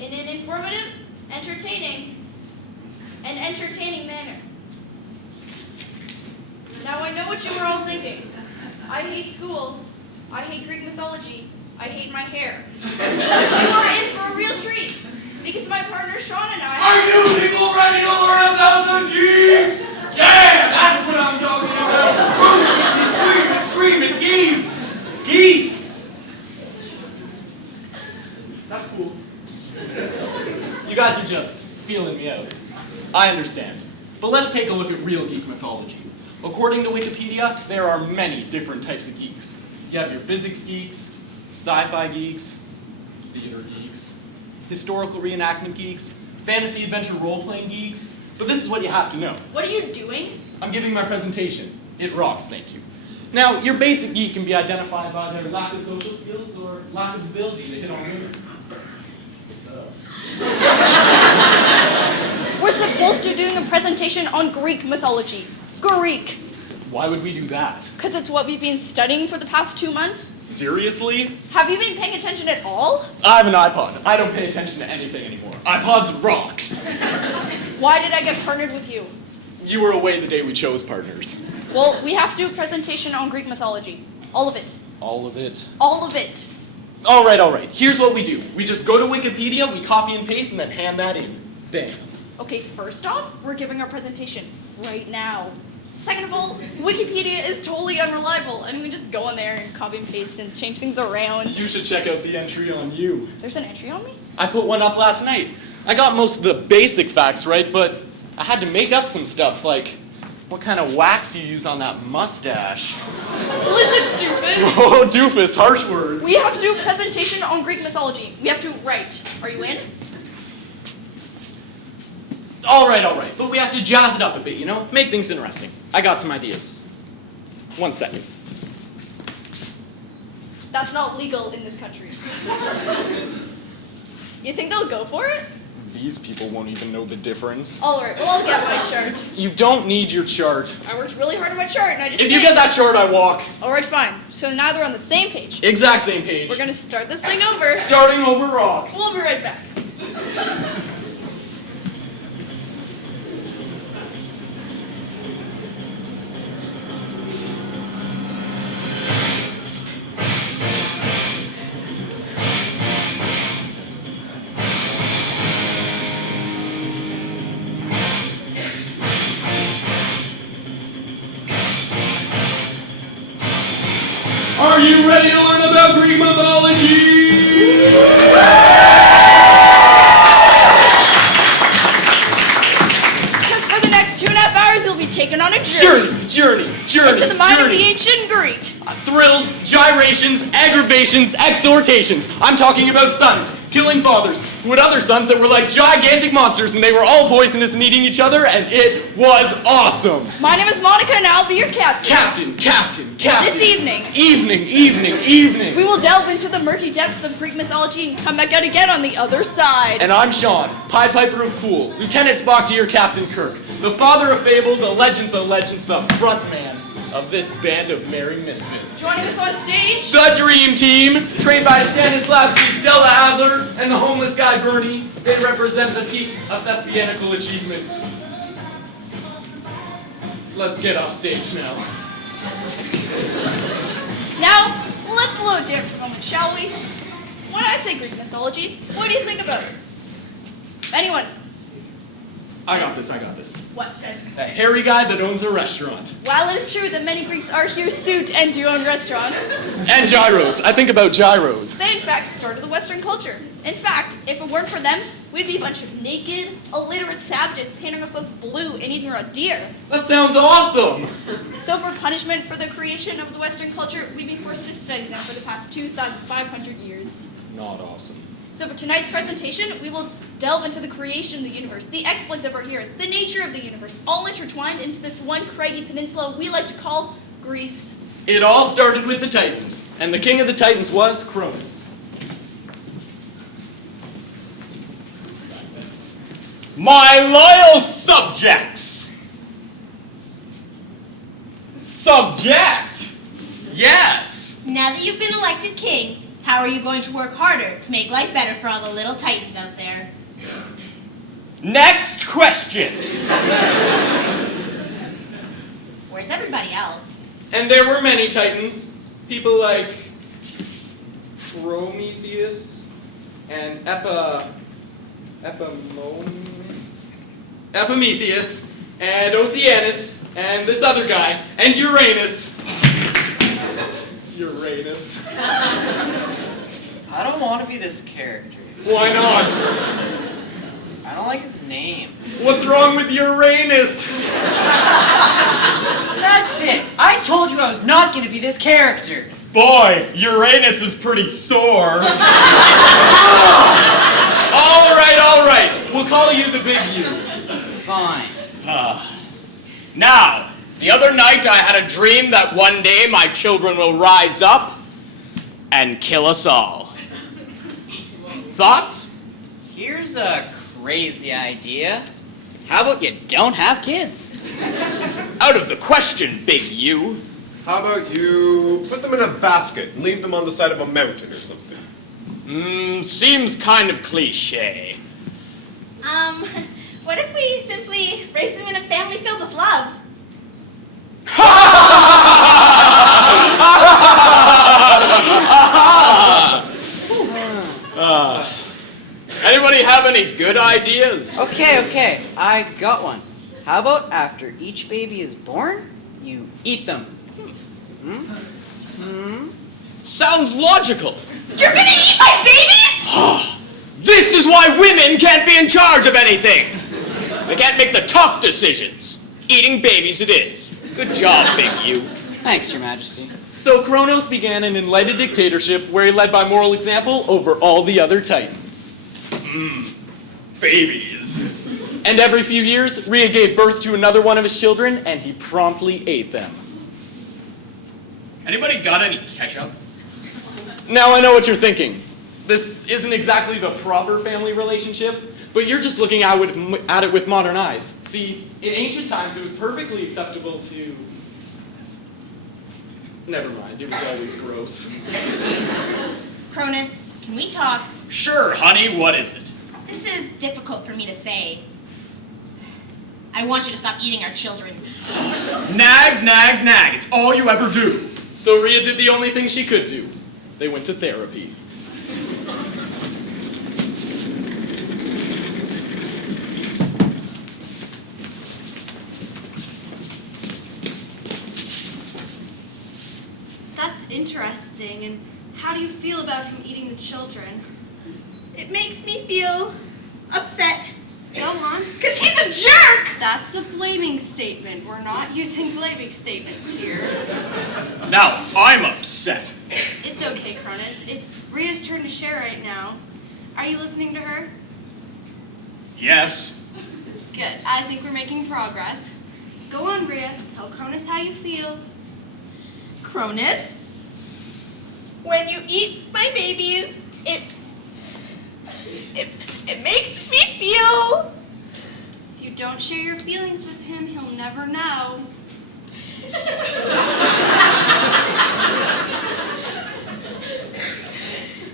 in an informative, entertaining manner. Now I know what you were all thinking. I hate school. I hate Greek mythology. I hate my hair. But you are in for a real treat, because my partner Sean and I... Are you people ready to learn about the geeks? Yeah, that's what I'm talking about. Screaming geeks. Geeks. That's cool. You guys are just feeling me out. I understand. But let's take a look at real geek mythology. According to Wikipedia, there are many different types of geeks. You have your physics geeks, sci-fi geeks, theater geeks, historical reenactment geeks, fantasy adventure role-playing geeks. But this is what you have to know. What are you doing? I'm giving my presentation. It rocks, thank you. Now, your basic geek can be identified by their lack of social skills or lack of ability to hit on women. We're supposed to be doing a presentation on Greek mythology. Greek. Why would we do that? Because it's what we've been studying for the past 2 months. Seriously? Have you been paying attention at all? I have an iPod. I don't pay attention to anything anymore. iPods rock. Why did I get partnered with you? You were away the day we chose partners. Well, we have to do a presentation on Greek mythology. All of it. All of it? All of it. All right. Here's what we do. We just go to Wikipedia, we copy and paste, and then hand that in. Bam. Okay, first off, we're giving our presentation right now. Second of all, Wikipedia is totally unreliable, and we can just go in there and copy and paste and change things around. You should check out the entry on you. There's an entry on me? I put one up last night. I got most of the basic facts right, but I had to make up some stuff, like what kind of wax you use on that mustache. Listen, doofus. Oh, doofus, harsh words. We have to do a presentation on Greek mythology. We have to write. Are you in? All right, but we have to jazz it up a bit, you know? Make things interesting. I got some ideas. 1 second. That's not legal in this country. You think they'll go for it? These people won't even know the difference. All right, well, I'll get my chart. You don't need your chart. I worked really hard on my chart, and I just If you get that chart, I walk. All right, fine. So now they're on the same page. Exact same page. We're going to start this thing over. Starting over rocks. We'll be right back. Are you ready to learn about Greek mythology? Because for the next 2.5 hours, you'll be taken on a journey. Journey. Into the mind of the ancient Greek. Thrills, gyrations, aggravations, exhortations. I'm talking about sons killing fathers who had other sons that were like gigantic monsters, and they were all poisonous and eating each other, and it was awesome. My name is Monica, and I'll be your captain. Captain. This evening. Evening. We will delve into the murky depths of Greek mythology and come back out again on the other side. And I'm Sean, Pied Piper of Pool, Lieutenant Spock to your Captain Kirk, the father of fable, the legends of legends, the front man of this band of merry misfits. Joining us on stage, The Dream Team, trained by Stanislavski, Stella Adler, and the homeless guy Bernie. They represent the peak of thespianical achievement. Let's get off stage now. Now, let's slow it down for a moment, shall we? When I say Greek mythology, what do you think about it? Anyone? I got this. What? A hairy guy that owns a restaurant. While it is true that many Greeks are hirsute and do own restaurants, And gyros. I think about gyros. they in fact started the Western culture. In fact, if it weren't for them, we'd be a bunch of naked, illiterate savages painting ourselves blue and eating raw deer. That sounds awesome! So for punishment for the creation of the Western culture, we'd be forced to study them for the past 2,500 years. Not awesome. So for tonight's presentation, we will delve into the creation of the universe, the exploits of our heroes, the nature of the universe, all intertwined into this one craggy peninsula we like to call Greece. It all started with the Titans, and the king of the Titans was Cronus. My loyal subjects. Subject? Yes. Now that you've been elected king, How are you going to work harder to make life better for all the little titans out there? Next question. Where's everybody else? And there were many titans. People like Prometheus and Epimetheus and Oceanus and this other guy and Uranus. Uranus. I don't want to be this character. Why not? I don't like his name. What's wrong with Uranus? That's it. I told you I was not going to be this character. Boy, Uranus is pretty sore. All right. We'll call you the Big U. Fine. Now, the other night I had a dream that one day my children will rise up and kill us all. Thoughts? Here's a crazy idea. How about you don't have kids? Out of the question, Big U. How about you put them in a basket and leave them on the side of a mountain or something? Seems kind of cliche. What if we simply raise them in a family filled with love? Anybody have any good ideas? Okay. I got one. How about after each baby is born, you eat them? Sounds logical. You're gonna eat my babies? This is why women can't be in charge of anything. They can't make the tough decisions. Eating babies it is. Good job, Big U. Thanks, Your Majesty. So Kronos began an enlightened dictatorship where he led by moral example over all the other titans. Babies. And every few years, Rhea gave birth to another one of his children, and he promptly ate them. Anybody got any ketchup? Now I know what you're thinking. This isn't exactly the proper family relationship, but you're just looking at it with modern eyes. See, in ancient times, it was perfectly acceptable to... Never mind, it was always gross. Cronus, can we talk? Sure, honey, what is it? This is difficult for me to say. I want you to stop eating our children. Nag, nag, nag. It's all you ever do. So Rhea did the only thing she could do. They went to therapy. That's interesting. And how do you feel about him eating the children? It makes me feel upset. Go on. Because he's a jerk! That's a blaming statement. We're not using blaming statements here. Now, I'm upset. It's okay, Cronus. It's Rhea's turn to share right now. Are you listening to her? Yes. Good. I think we're making progress. Go on, Rhea. Tell Cronus how you feel. Cronus, when you eat my babies, it makes me feel... If you don't share your feelings with him, he'll never know.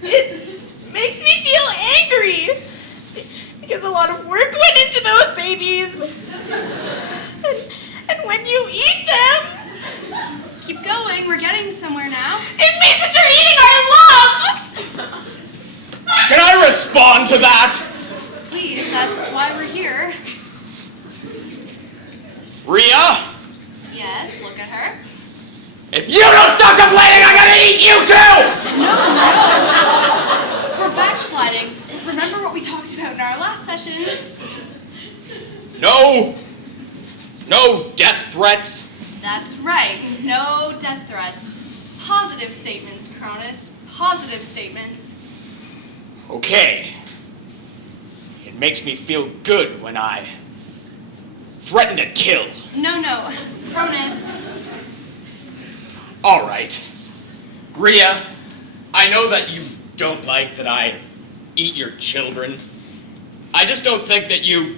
It makes me feel angry because a lot of work went into those babies. And when you eat them, Keep going. We're getting somewhere now. it means that you're eating our love. Can I respond to that? Please, that's why we're here. Rhea, Yes, look at her. if you don't stop complaining, I'm gonna eat you too! No. We're backsliding. Remember what we talked about in our last session? No death threats. That's right. No death threats. Positive statements, Cronus. Positive statements. Okay. It makes me feel good when I threaten to kill. No. Cronus. All right. Rhea, I know that you don't like that I eat your children. I just don't think that you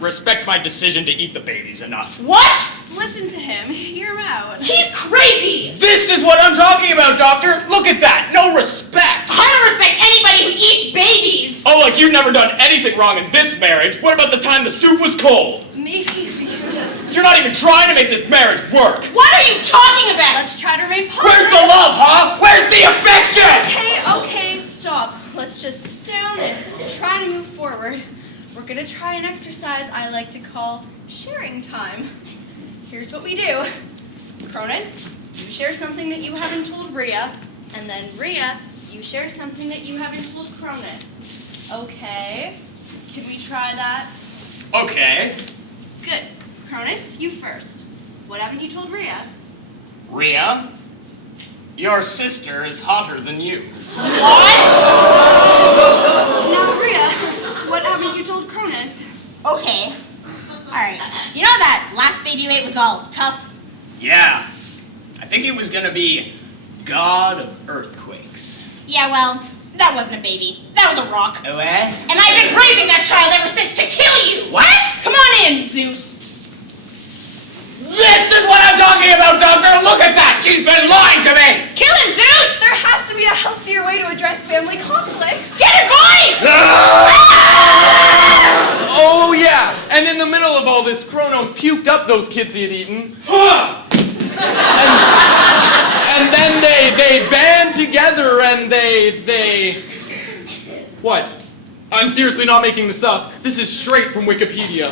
respect my decision to eat the babies enough. What? Listen to him. Hear him out. He's crazy! This is what I'm talking about, Doctor! Look at that! No respect! I don't respect anybody who eats babies! Oh, like you've never done anything wrong in this marriage. What about the time the soup was cold? Maybe we could just... You're not even trying to make this marriage work! What are you talking about? Let's try to remain positive. Where's the love, huh? Where's the affection? Okay, stop. Let's just sit down and try to move forward. We're gonna try an exercise I like to call sharing time. Here's what we do. Cronus, you share something that you haven't told Rhea, and then Rhea, you share something that you haven't told Cronus. Okay, can we try that? Okay. Good. Cronus, you first. What haven't you told Rhea? Rhea, your sister is hotter than you. What? Now, Rhea, what haven't you told Cronus? Okay. Alright. You know that last baby you ate was all tough? Yeah. I think it was gonna be God of Earthquakes. Yeah, well, that wasn't a baby. That was a rock. Oh, eh? And I've been raising that child ever since to kill you! What? Come on in, Zeus. This is what I'm talking about, Doctor! Look at that! She's been lying to me! Kill him, Zeus! There has to be a healthier way to address family conflicts. Get it, boy! Oh yeah, and in the middle of all this, Kronos puked up those kids he had eaten. And then they band together and they... What? I'm seriously not making this up. This is straight from Wikipedia.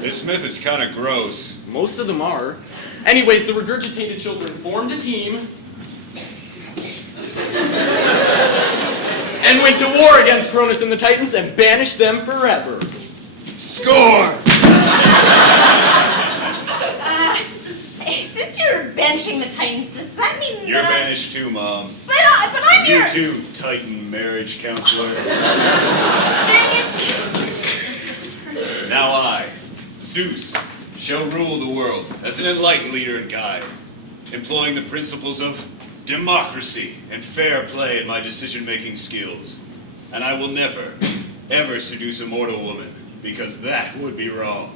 This myth is kind of gross. Most of them are. Anyways, the regurgitated children formed a team and went to war against Cronus and the Titans and banished them forever. Score! Since you're benching the Titans, does that mean You're that banished too, Mom. But I'm You your... too, Titan marriage counselor. Dang it! Now I, Zeus, shall rule the world as an enlightened leader and guide, employing the principles of democracy and fair play in my decision-making skills. And I will never, ever seduce a mortal woman, because that would be wrong.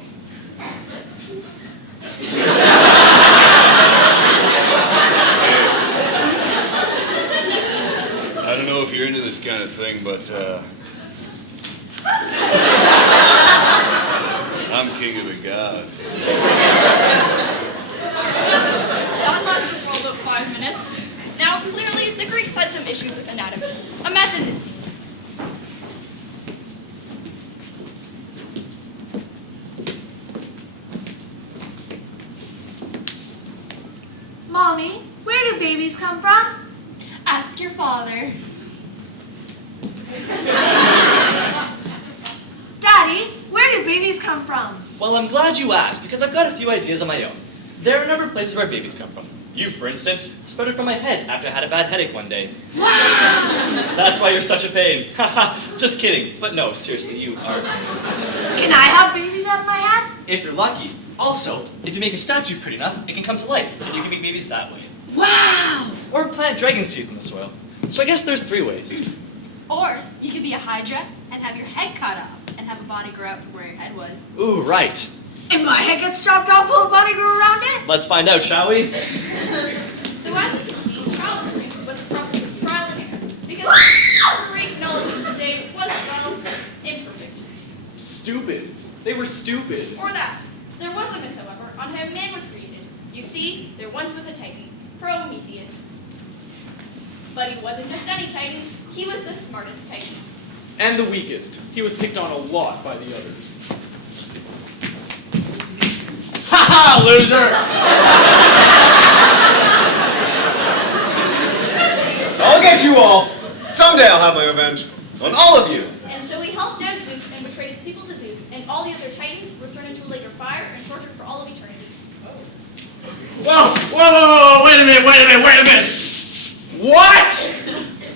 I don't know if you're into this kind of thing, but I'm king of the gods. That lasted for about 5 minutes. Now, clearly, the Greeks had some issues with anatomy. Imagine this scene. Mommy, where do babies come from? Ask your father. Daddy, where do babies come from? Well, I'm glad you asked, because I've got a few ideas of my own. There are a number of places where babies come from. You, for instance, sprouted from my head after I had a bad headache one day. Wow! That's why you're such a pain. Haha, just kidding. But no, seriously, you are. Can I have babies out of my head? If you're lucky. Also, if you make a statue pretty enough, it can come to life, and you can make babies that way. Wow! Or plant dragon's teeth in the soil. So I guess there's 3 ways. Or you could be a Hydra and have your head cut off and have a body grow out from where your head was. Ooh, right. If my head gets chopped off, will a body grow around it? Let's find out, shall we? So as you can see, childbirth was a process of trial and error because Greek knowledge of the day was, well, imperfect. Stupid. They were stupid. Or that. There was a myth, however, on how man was created. You see, there once was a Titan, Prometheus. But he wasn't just any Titan, he was the smartest Titan. And the weakest. He was picked on a lot by the others. Ha ha, loser! I'll get you all. Someday I'll have my revenge on all of you. And so he helped out Zeus and betrayed his people to Zeus, and all the other Titans were thrown into a lake of fire and tortured for all of eternity. Whoa, wait a minute. What?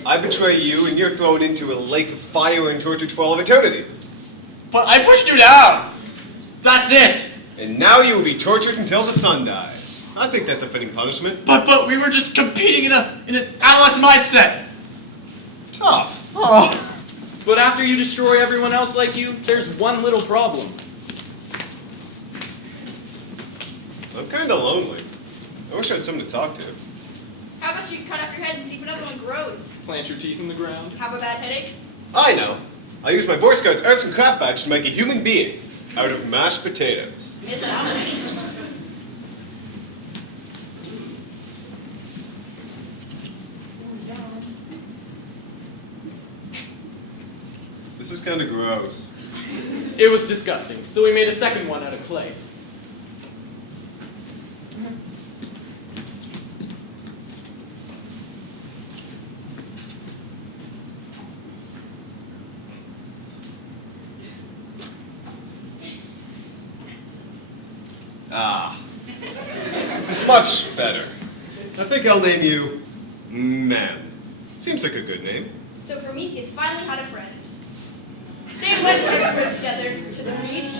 I betray you and you're thrown into a lake of fire and tortured for all of eternity. But I pushed you down. That's it. And now you will be tortured until the sun dies. I think that's a fitting punishment. But we were just competing in an adolescent mindset. Tough. Oh. But after you destroy everyone else like you, there's one little problem. I'm kind of lonely. I wish I had someone to talk to. How about you cut off your head and see if another one grows? Plant your teeth in the ground. Have a bad headache? I know. I'll use my Boy Scouts arts and craft badge to make a human being out of mashed potatoes. Is that? This is kind of gross. It was disgusting, so we made a second one out of clay. Ah. Much better. I think I'll name you Man. Seems like a good name. So Prometheus finally had a friend. They went together to the beach.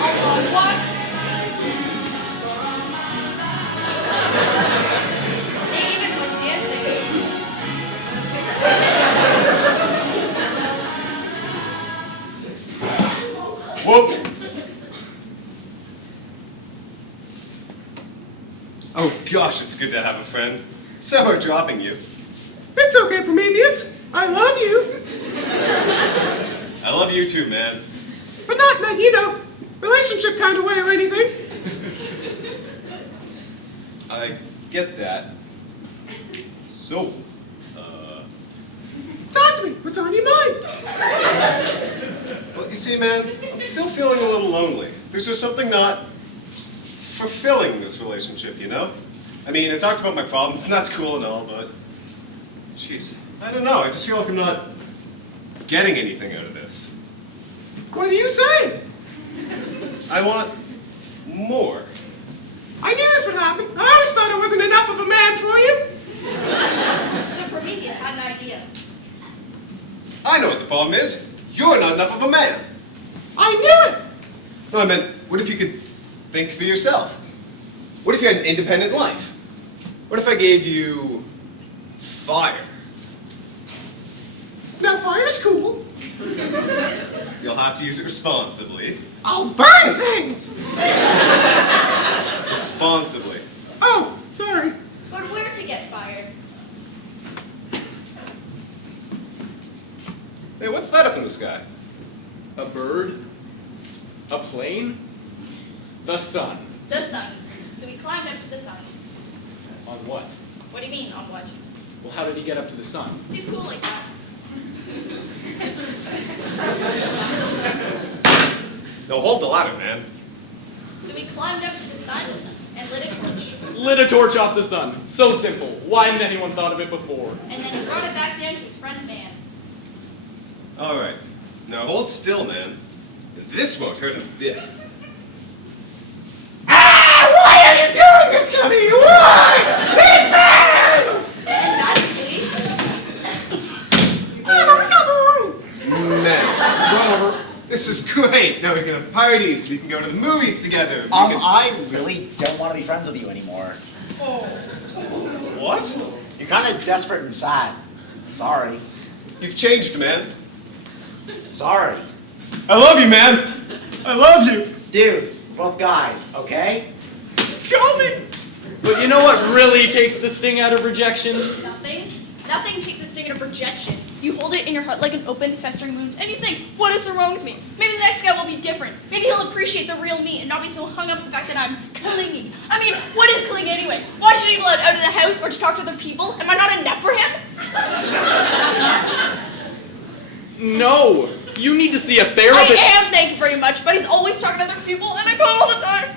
On long walks. They even went dancing. Whoop! Oh gosh, it's good to have a friend. So we're dropping you. It's okay, Prometheus. I love you. I love you too, man. But not in that, relationship kind of way or anything. I get that. So, talk to me. What's on your mind? Well, you see, man, I'm still feeling a little lonely. There's just something not fulfilling in this relationship, I mean, I talked about my problems, and that's cool and all, but jeez, I don't know. I just feel like I'm not getting anything out of this. What do you say? I want more. I knew this would happen. I always thought I wasn't enough of a man for you. So Prometheus had an idea. I know what the problem is. You're not enough of a man. I knew it. No, I meant, what if you could think for yourself? What if you had an independent life? What if I gave you fire? Now, fire's cool. You'll have to use it responsibly. I'll burn things! Responsibly. Oh, sorry. But where to get fire? Hey, what's that up in the sky? A bird? A plane? The sun. The sun. So we climbed up to the sun. On what? What do you mean, on what? Well, how did he get up to the sun? He's cool like that. No, hold the ladder, man. So we climbed up to the sun and lit a torch. Lit a torch off the sun. So simple. Why hadn't anyone thought of it before? And then he brought it back down to his friend Man. All right. Now hold still, man. This won't hurt a bit. Why are you doing this to me? Why? It burns! And magically, Man, whatever. This is great. Now we can have parties. We can go to the movies together. I really don't want to be friends with you anymore. What? You're kind of desperate and sad. Sorry. You've changed, man. Sorry. I love you, man. I love you. Dude, we're both guys, okay? Call me. But you know what really takes the sting out of rejection? nothing. Nothing takes a sting out of rejection. You hold it in your heart like an open, festering wound, and you think, what is so wrong with me? Maybe the next guy will be different. Maybe he'll appreciate the real me and not be so hung up with the fact that I'm clingy. I mean, what is clingy anyway? Why should he be allowed out of the house or to talk to other people? Am I not enough for him? No. You need to see a therapist. I am, thank you very much, but he's always talking to other people, and I call all the time.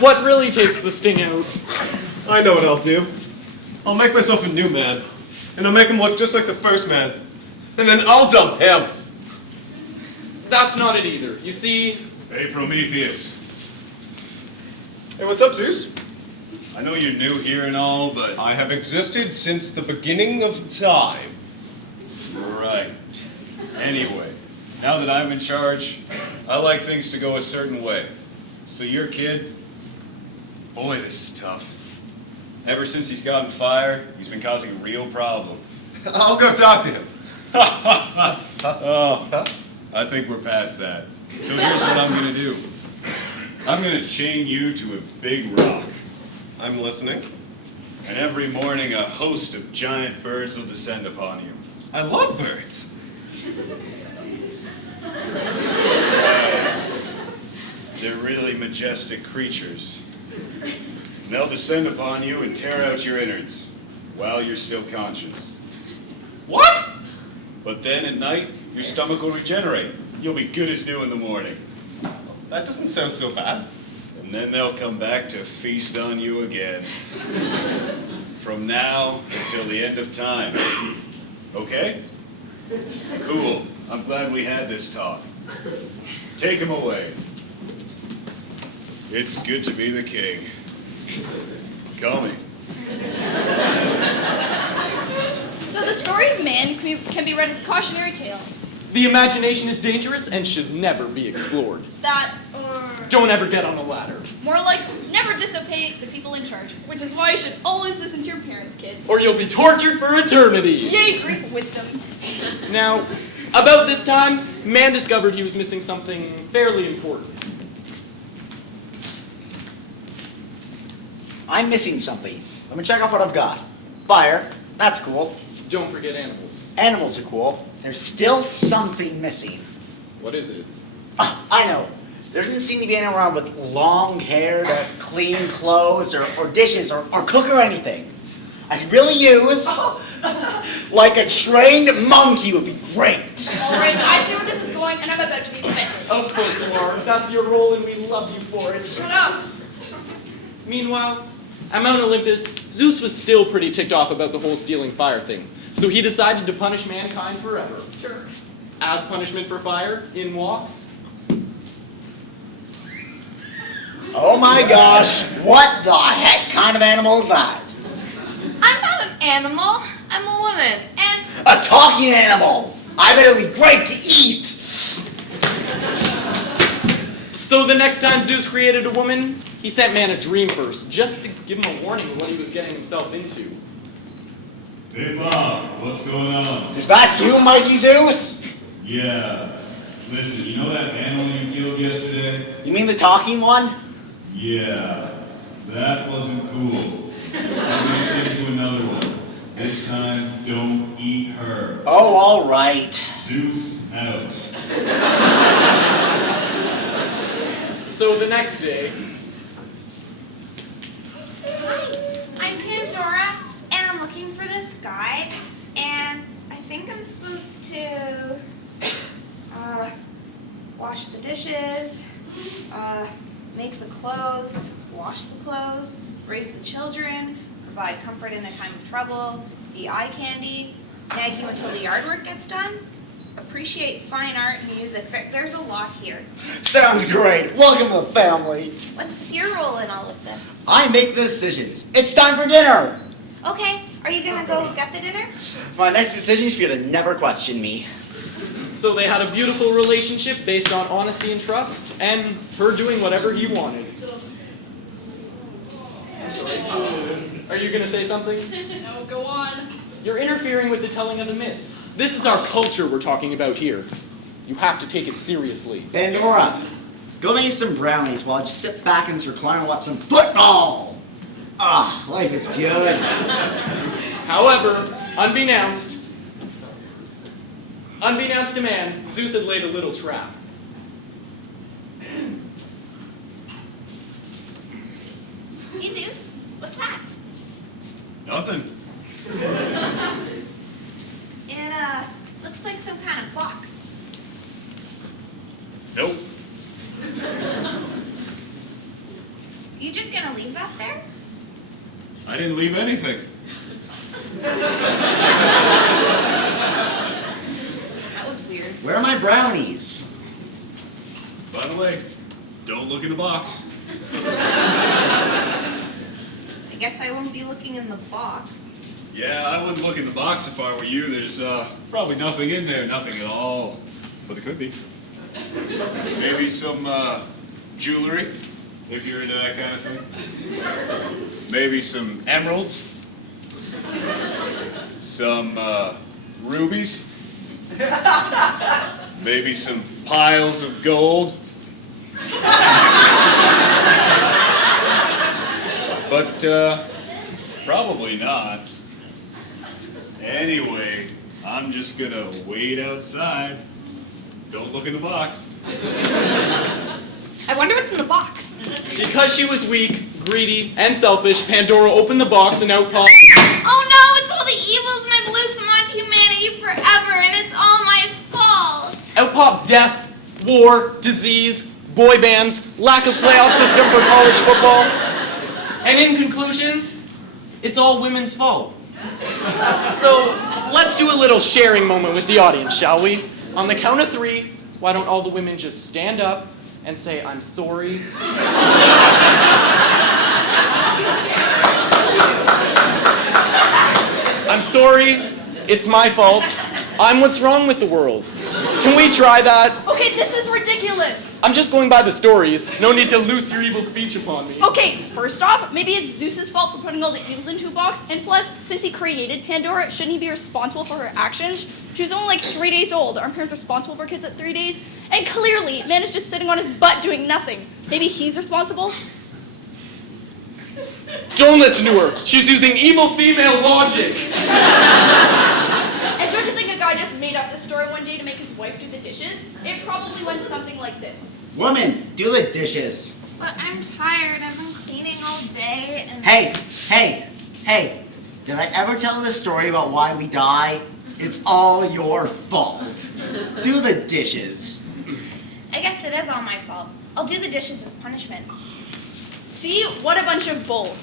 What really takes the sting out? I know what I'll do. I'll make myself a new man. And I'll make him look just like the first man. And then I'll dump him. That's not it either. You see... Hey, Prometheus. Hey, what's up, Zeus? I know you're new here and all, but... I have existed since the beginning of time. Right. Anyway, now that I'm in charge, I like things to go a certain way. So your kid, boy, this is tough. Ever since he's gotten fire, he's been causing a real problem. I'll go talk to him. Oh, I think we're past that. So here's what I'm gonna do. I'm gonna chain you to a big rock. I'm listening. And every morning a host of giant birds will descend upon you. I love birds. They're really majestic creatures. And they'll descend upon you and tear out your innards while you're still conscious. What? But then at night, your stomach will regenerate. You'll be good as new in the morning. That doesn't sound so bad. And then they'll come back to feast on you again. From now until the end of time. Okay? Cool. I'm glad we had this talk. Take him away. It's good to be the king. Call me. So the story of man can be read as a cautionary tale. The imagination is dangerous and should never be explored. That, Don't ever get on a ladder. more like never disobey the people in charge, which is why you should always listen to your parents, kids. Or you'll be tortured for eternity. Yay, Greek wisdom. Now, about this time, man discovered he was missing something fairly important. I'm missing something. Let me check off what I've got. Fire. That's cool. Don't forget animals. Animals are cool. There's still something missing. What is it? Ah, I know. There doesn't seem to be anyone around with long hair to clean clothes or dishes or cook or anything. I could really use, like a trained monkey would be great. All right, I see where this is going, and I'm about to be offended. Of course you are. That's your role and we love you for it. Shut up. Meanwhile, at Mount Olympus, Zeus was still pretty ticked off about the whole stealing fire thing. So he decided to punish mankind forever. Sure. As punishment for fire, in walks. Oh my gosh, what the heck kind of animal is that? I'm not an animal. I'm a woman. And A talking animal! I bet it'll be great to eat! So the next time Zeus created a woman, he sent man a dream first, just to give him a warning of what he was getting himself into. Hey Bob, what's going on? Is that you, mighty Zeus? Yeah. Listen, you know that animal you killed yesterday? You mean the talking one? Yeah. That wasn't cool. I'm gonna send you to another one. This time, don't eat her. Oh, all right. Zeus out. So the next day, Hi, I'm Pandora, and I'm looking for this guy, and I think I'm supposed to wash the dishes, make the clothes, wash the clothes, raise the children, provide comfort in a time of trouble, be eye candy, nag you until the yard work gets done, appreciate fine art and music. There's a lot here. Sounds great. Welcome to the family. What's your role in all of this? I make the decisions. It's time for dinner. Okay, are you gonna go get the dinner? My next decision is for you to never question me. so they had a beautiful relationship based on honesty and trust, and her doing whatever he wanted. Are you going to say something? No, go on. You're interfering with the telling of the myths. This is our culture we're talking about here. You have to take it seriously. Pandora, go make some brownies while I just sit back in this recliner and watch some football. Ah, life is good. However, unbeknownst to man, Zeus had laid a little trap. Hey Zeus, what's that? Nothing. It looks like some kind of box. Nope. You just gonna leave that there? I didn't leave anything. That was weird. Where are my brownies? By the way, don't look in the box. I guess I won't be looking in the box. Yeah, I wouldn't look in the box if I were you. There's probably nothing in there, nothing at all. But there could be. Maybe some jewelry, if you're into that kind of thing. Maybe some emeralds. Some rubies. Maybe some piles of gold? But, probably not. Anyway, I'm just gonna wait outside. Don't look in the box. I wonder what's in the box. Because she was weak, greedy, and selfish, Pandora opened the box and out popped... Oh no, it's all the evils and I've loosed them onto humanity forever and it's all my fault. Out popped death, war, disease, boy bands, lack of playoff system for college football. And in conclusion, it's all women's fault. So let's do a little sharing moment with the audience, shall we? On the count of 3, why don't all the women just stand up and say, I'm sorry. I'm sorry, it's my fault. I'm what's wrong with the world. Can we try that? Okay, this is ridiculous. I'm just going by the stories. No need to loose your evil speech upon me. Okay, first off, maybe it's Zeus's fault for putting all the evils into a box, and plus, since he created Pandora, shouldn't he be responsible for her actions? She was only like 3 days old. Aren't parents responsible for kids at 3 days? And clearly, man is just sitting on his butt doing nothing. Maybe he's responsible? Don't listen to her. She's using evil female logic. And don't you think a guy just made up this story one day to make his wife do the dishes? It probably went something like this. Woman, do the dishes. But I'm tired. I've been cleaning all day and... Hey. Did I ever tell this story about why we die? It's all your fault. Do the dishes. I guess it is all my fault. I'll do the dishes as punishment. See? What a bunch of bull.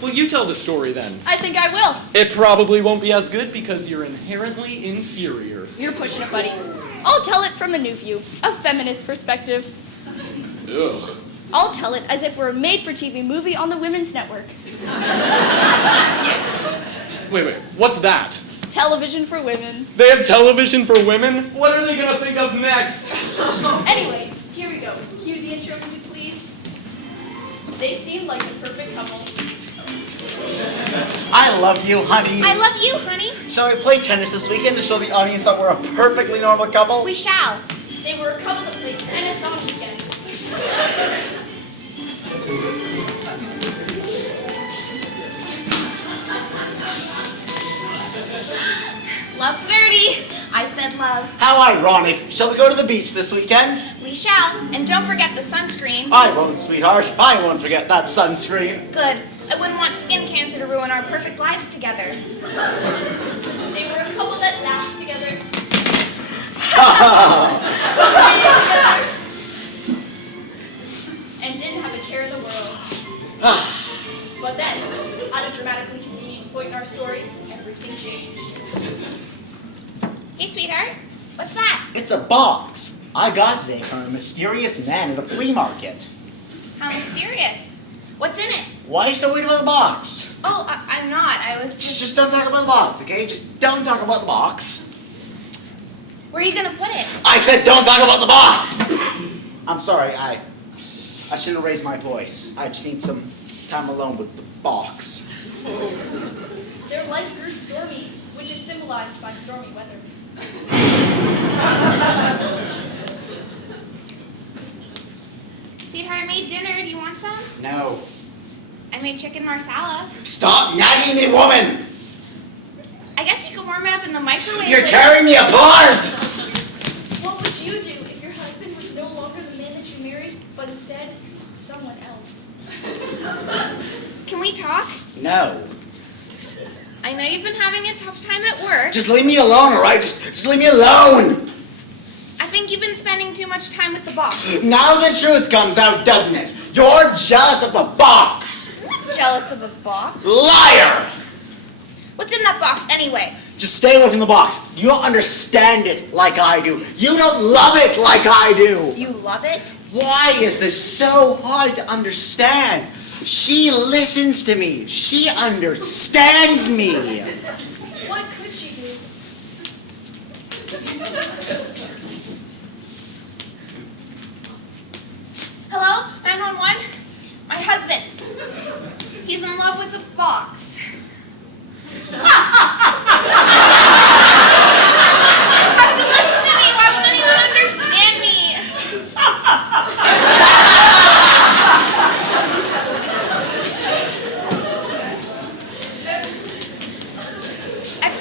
Well, you tell the story then. I think I will. It probably won't be as good because you're inherently inferior. You're pushing it, buddy. I'll tell it from a new view, a feminist perspective. Ugh. I'll tell it as if we're a made-for-TV movie on the Women's Network. Wait, what's that? Television for women. They have television for women? What are they gonna think of next? Anyway, here we go. Cue the intro music, please. They seem like the perfect couple. I love you, honey. I love you, honey. Shall we play tennis this weekend to show the audience that we're a perfectly normal couple? We shall. They were a couple that played tennis on weekends. Love 30. I said love. How ironic. Shall we go to the beach this weekend? We shall. And don't forget the sunscreen. I won't, sweetheart. I won't forget that sunscreen. Good. I wouldn't want skin cancer to ruin our perfect lives together. They were a couple that laughed together. And didn't have a care in the world. But then, at a dramatically convenient point in our story, everything changed. Hey, sweetheart. What's that? It's a box. I got it from a mysterious man at a flea market. How mysterious. What's in it? Why so worried about the box? Oh, I'm not. I was Just don't talk about the box, okay? Just don't talk about the box. Where are you gonna put it? I said don't talk about the box! I'm sorry, I shouldn't have raised my voice. I just need some time alone with the box. Their life grew stormy, which is symbolized by stormy weather. Sweetheart, I made dinner. Do you want some? No. I made chicken marsala. Stop nagging me, woman! I guess you could warm it up in the microwave. You're tearing me apart! What would you do if your husband was no longer the man that you married, but instead someone else? Can we talk? No. I know you've been having a tough time at work. Just leave me alone, all right? Just leave me alone! I think you've been spending too much time with the box. Now the truth comes out, doesn't it? You're jealous of the box! Jealous of a box? Liar! What's in that box anyway? Just stay away from the box. You don't understand it like I do. You don't love it like I do. You love it? Why is this so hard to understand? She listens to me. She understands me. What could she do? Hello? 911? My husband. He's in love with a box. You have to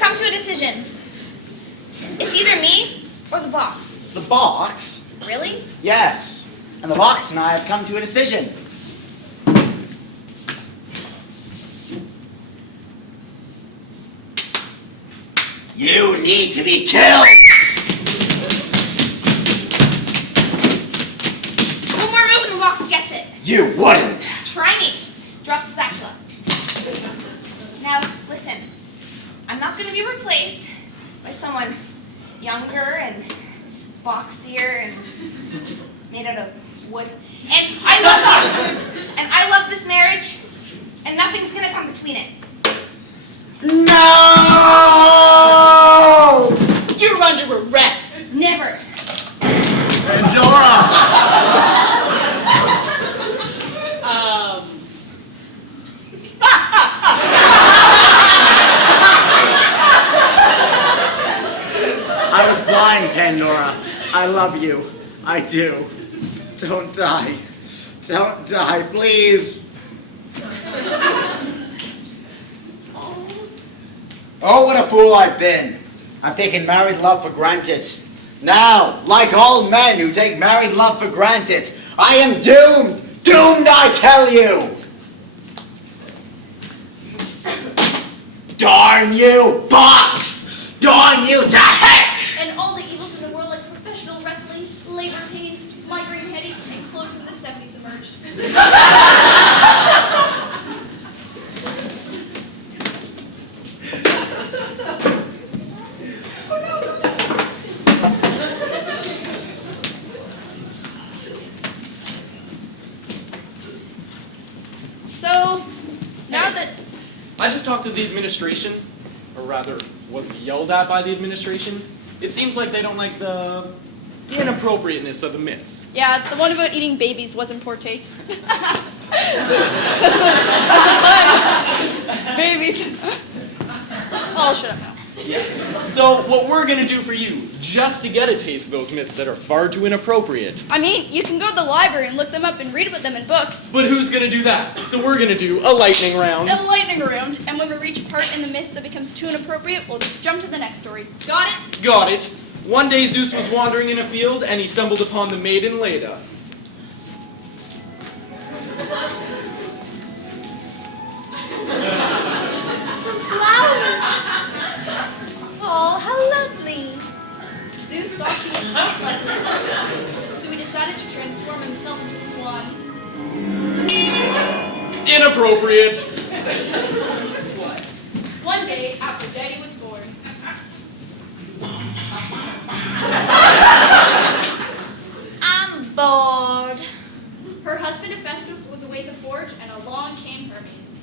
come to a decision. It's either me or the box. The box? Really? Yes. And the box and I have come to a decision. You need to be killed! One more move and the box gets it. You wouldn't! Try me. Drop the spatula. Now, listen. I'm not going to be replaced by someone younger and boxier and made out of wood. And I love you. And I love this marriage. And nothing's going to come between it. No! You're under arrest. Never. Pandora! I was blind, Pandora. I love you. I do. Don't die. Don't die, please. Oh, what a fool I've been. I've taken married love for granted. Now, like all men who take married love for granted, I am doomed. Doomed, I tell you. Darn you, box! Darn you to heck! And all the evils in the world like professional wrestling, labor pains, migraine headaches, and clothes from the 70s emerged. So, now that... I just talked to the administration, or rather, was yelled at by the administration. It seems like they don't like the inappropriateness of the myths. Yeah, the one about eating babies was in poor taste. that's so fun. Babies. Oh, shut up now. Yeah. So what we're gonna do for you, just to get a taste of those myths that are far too inappropriate. I mean, you can go to the library and look them up and read about them in books. But who's gonna do that? So we're gonna do a lightning round. A lightning round, and when we reach a part in the myth that becomes too inappropriate, we'll just jump to the next story. Got it? Got it. One day Zeus was wandering in a field and he stumbled upon the maiden Leda. Some flowers. Oh, how lovely. Zeus thought she was quite lovely, so he decided to transform himself into a swan. Inappropriate. One day, Aphrodite was born. I'm bored. Her husband Hephaestus was away at the forge, and along came Hermes.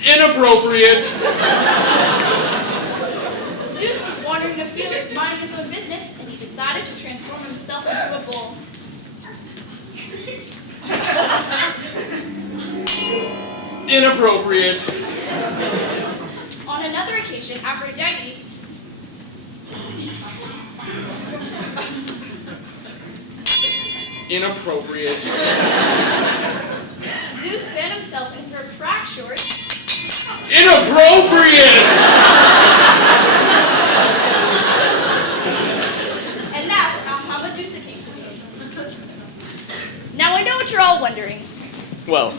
Inappropriate. Zeus was wandering in a field minding his own business, and he decided to transform himself into a bull. Inappropriate. On another occasion, Aphrodite Inappropriate. Zeus found himself in her track shorts. Inappropriate! And that's how Medusa came to be. Now I know what you're all wondering. Well,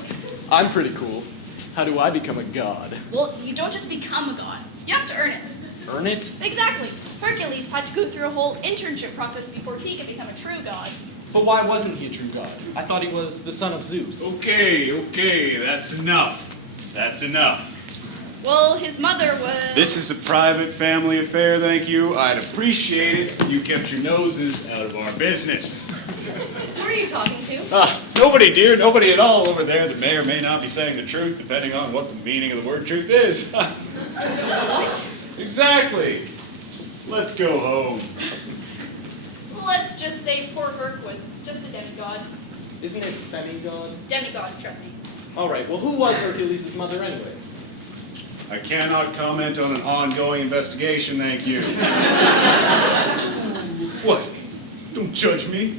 I'm pretty cool. How do I become a god? Well, you don't just become a god. You have to earn it. Earn it? Exactly. Hercules had to go through a whole internship process before he could become a true god. But why wasn't he a true god? I thought he was the son of Zeus. Okay, that's enough. That's enough. Well, his mother was... This is a private family affair, thank you. I'd appreciate it if you kept your noses out of our business. Who are you talking to? Nobody, dear, nobody at all over there that may or may not be saying the truth, depending on what the meaning of the word truth is. What? Exactly. Let's go home. Let's just say poor Herc was just a demigod. Isn't it semi-god? Demigod, trust me. Alright, well who was Hercules' mother anyway? I cannot comment on an ongoing investigation, thank you. What? Don't judge me.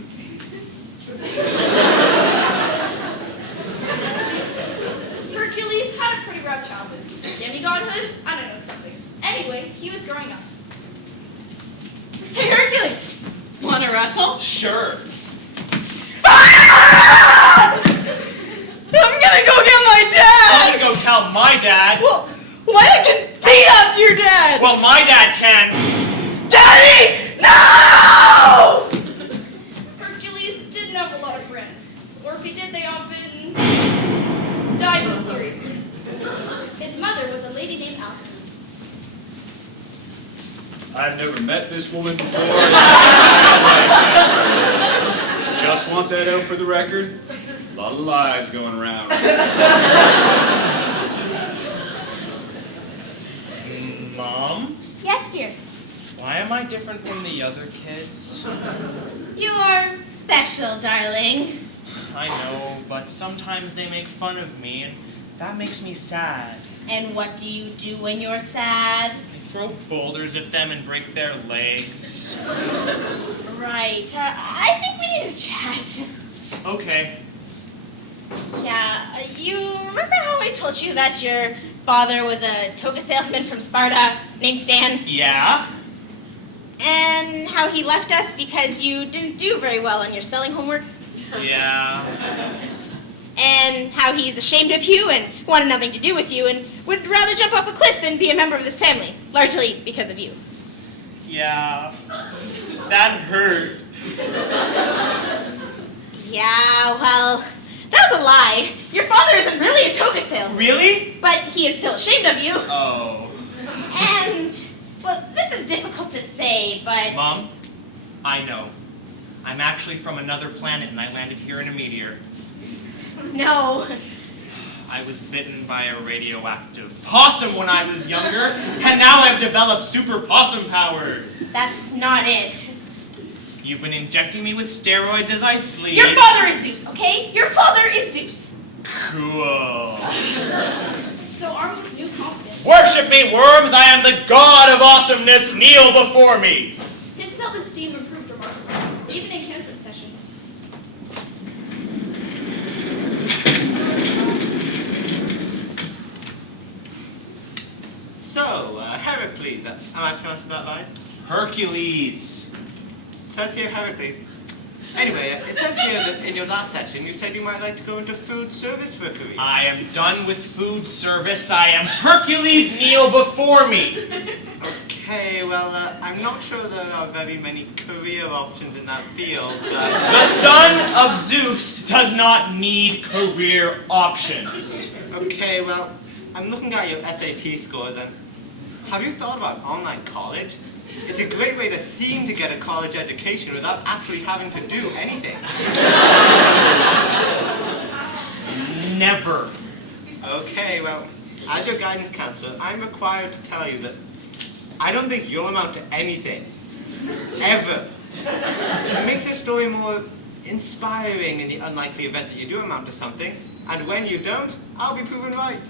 Sure. I'm gonna go get my dad! I'm gonna go tell my dad. Well, I can beat up your dad! Well, my dad can. Daddy! No! Hercules didn't have a lot of friends. Or if he did, they often died mysteriously. His mother was a lady named Alpha. I've never met this woman before. Just want that out for the record. A lot of lies going around. Mom? Yes, dear. Why am I different from the other kids? You are special, darling. I know, but sometimes they make fun of me, and that makes me sad. And what do you do when you're sad? I throw boulders at them and break their legs. Right. I think we need to chat. Okay. Yeah, you remember how I told you that your father was a toga salesman from Sparta named Stan? Yeah? And how he left us because you didn't do very well on your spelling homework? Yeah. And how he's ashamed of you and wanted nothing to do with you and would rather jump off a cliff than be a member of this family, largely because of you. Yeah. That hurt. Yeah, well, that was a lie. Your father isn't really a toga salesman. Really? But he is still ashamed of you. Oh. And, well, this is difficult to say, but... Mom, I know. I'm actually from another planet and I landed here in a meteor. No. I was bitten by a radioactive possum when I was younger, and now I've developed super possum powers. That's not it. You've been injecting me with steroids as I sleep. Your father is Zeus, okay? Your father is Zeus. Cool. So armed with new confidence, Worship me, worms! I am the god of awesomeness! Kneel before me! his self-esteem improved remarkably, even in counseling sessions. So, Heracles, am I pronouncing that right? Hercules. It says here Heracles. Anyway, it says here that in your last session you said you might like to go into food service for a career. I am done with food service. I am Hercules. Kneel before me. Okay, well, I'm not sure there are very many career options in that field, but... The son of Zeus does not need career options. Okay, well, I'm looking at your SAT scores and have you thought about online college? It's a great way to seem to get a college education without actually having to do anything. Never. Okay, well, as your guidance counselor, I'm required to tell you that I don't think you'll amount to anything. Ever. It makes your story more inspiring in the unlikely event that you do amount to something, and when you don't, I'll be proven right.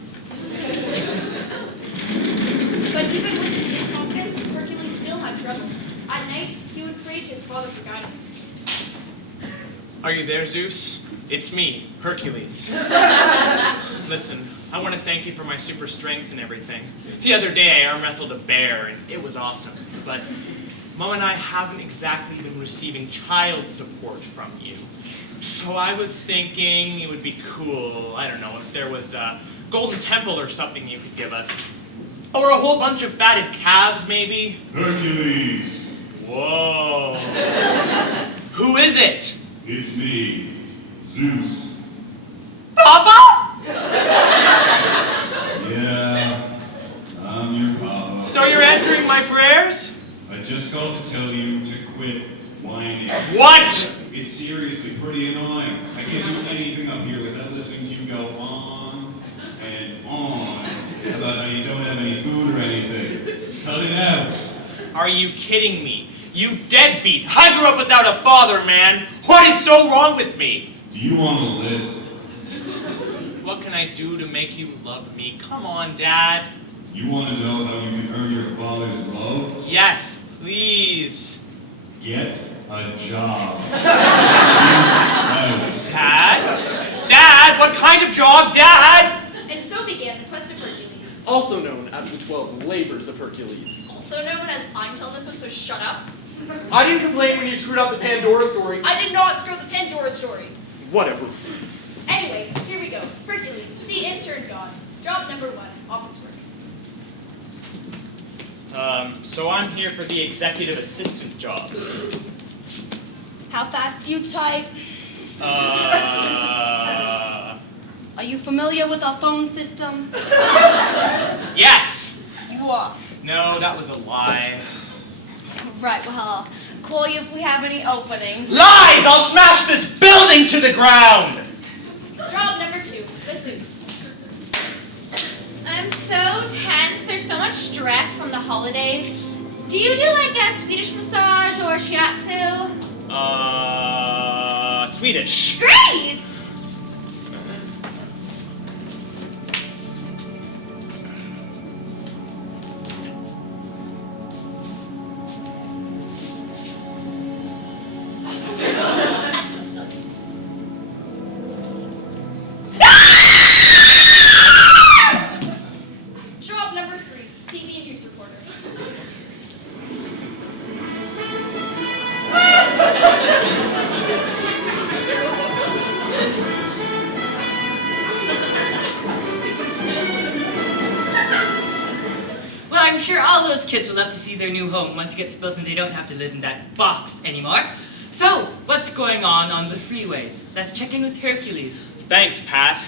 But even with his new confidence, Hercules still had troubles. At night, he would pray to his father for guidance. Are you there, Zeus? It's me, Hercules. Listen, I want to thank you for my super strength and everything. The other day I arm wrestled a bear and it was awesome. But Mom and I haven't exactly been receiving child support from you. So I was thinking it would be cool, I don't know, if there was a golden temple or something you could give us. Or a whole bunch of fatted calves, maybe? Hercules, Whoa. Who is it? it's me, Zeus. Papa? Yeah, I'm your papa. So you're answering my prayers? I just called to tell you to quit whining. What? It's seriously pretty annoying. I can't do anything up here without listening to you go on and on about how you don't have any food or anything. Cut it out. Are you kidding me? You deadbeat! I grew up without a father, man! What is so wrong with me? Do you want a list? What can I do to make you love me? Come on, Dad. You want to know how you can earn your father's love? Yes, please. Get a job. Dad? Dad, what kind of job, Dad? And so began the quest of Hercules. Also known as the 12 labors of Hercules. Also known as I'm telling this one, so shut up. I didn't complain when you screwed up the Pandora story. I did not screw up the Pandora story. Whatever. Anyway, here we go. Hercules, the intern god. Job number 1, office work. So I'm here for the executive assistant job. How fast do you type? Are you familiar with our phone system? Yes! You are. No, that was a lie. Right, well, I'll call you if we have any openings. Lies! I'll smash this building to the ground! Job number 2, masseuse. I'm so tense. There's so much stress from the holidays. Do you do like a Swedish massage or shiatsu? Swedish. Great! Job number 3, TV and news reporter. Well, I'm sure all those kids will love to see their new home once it gets built and they don't have to live in that box anymore. So, what's going on the freeways? Let's check in with Hercules. Thanks, Pat.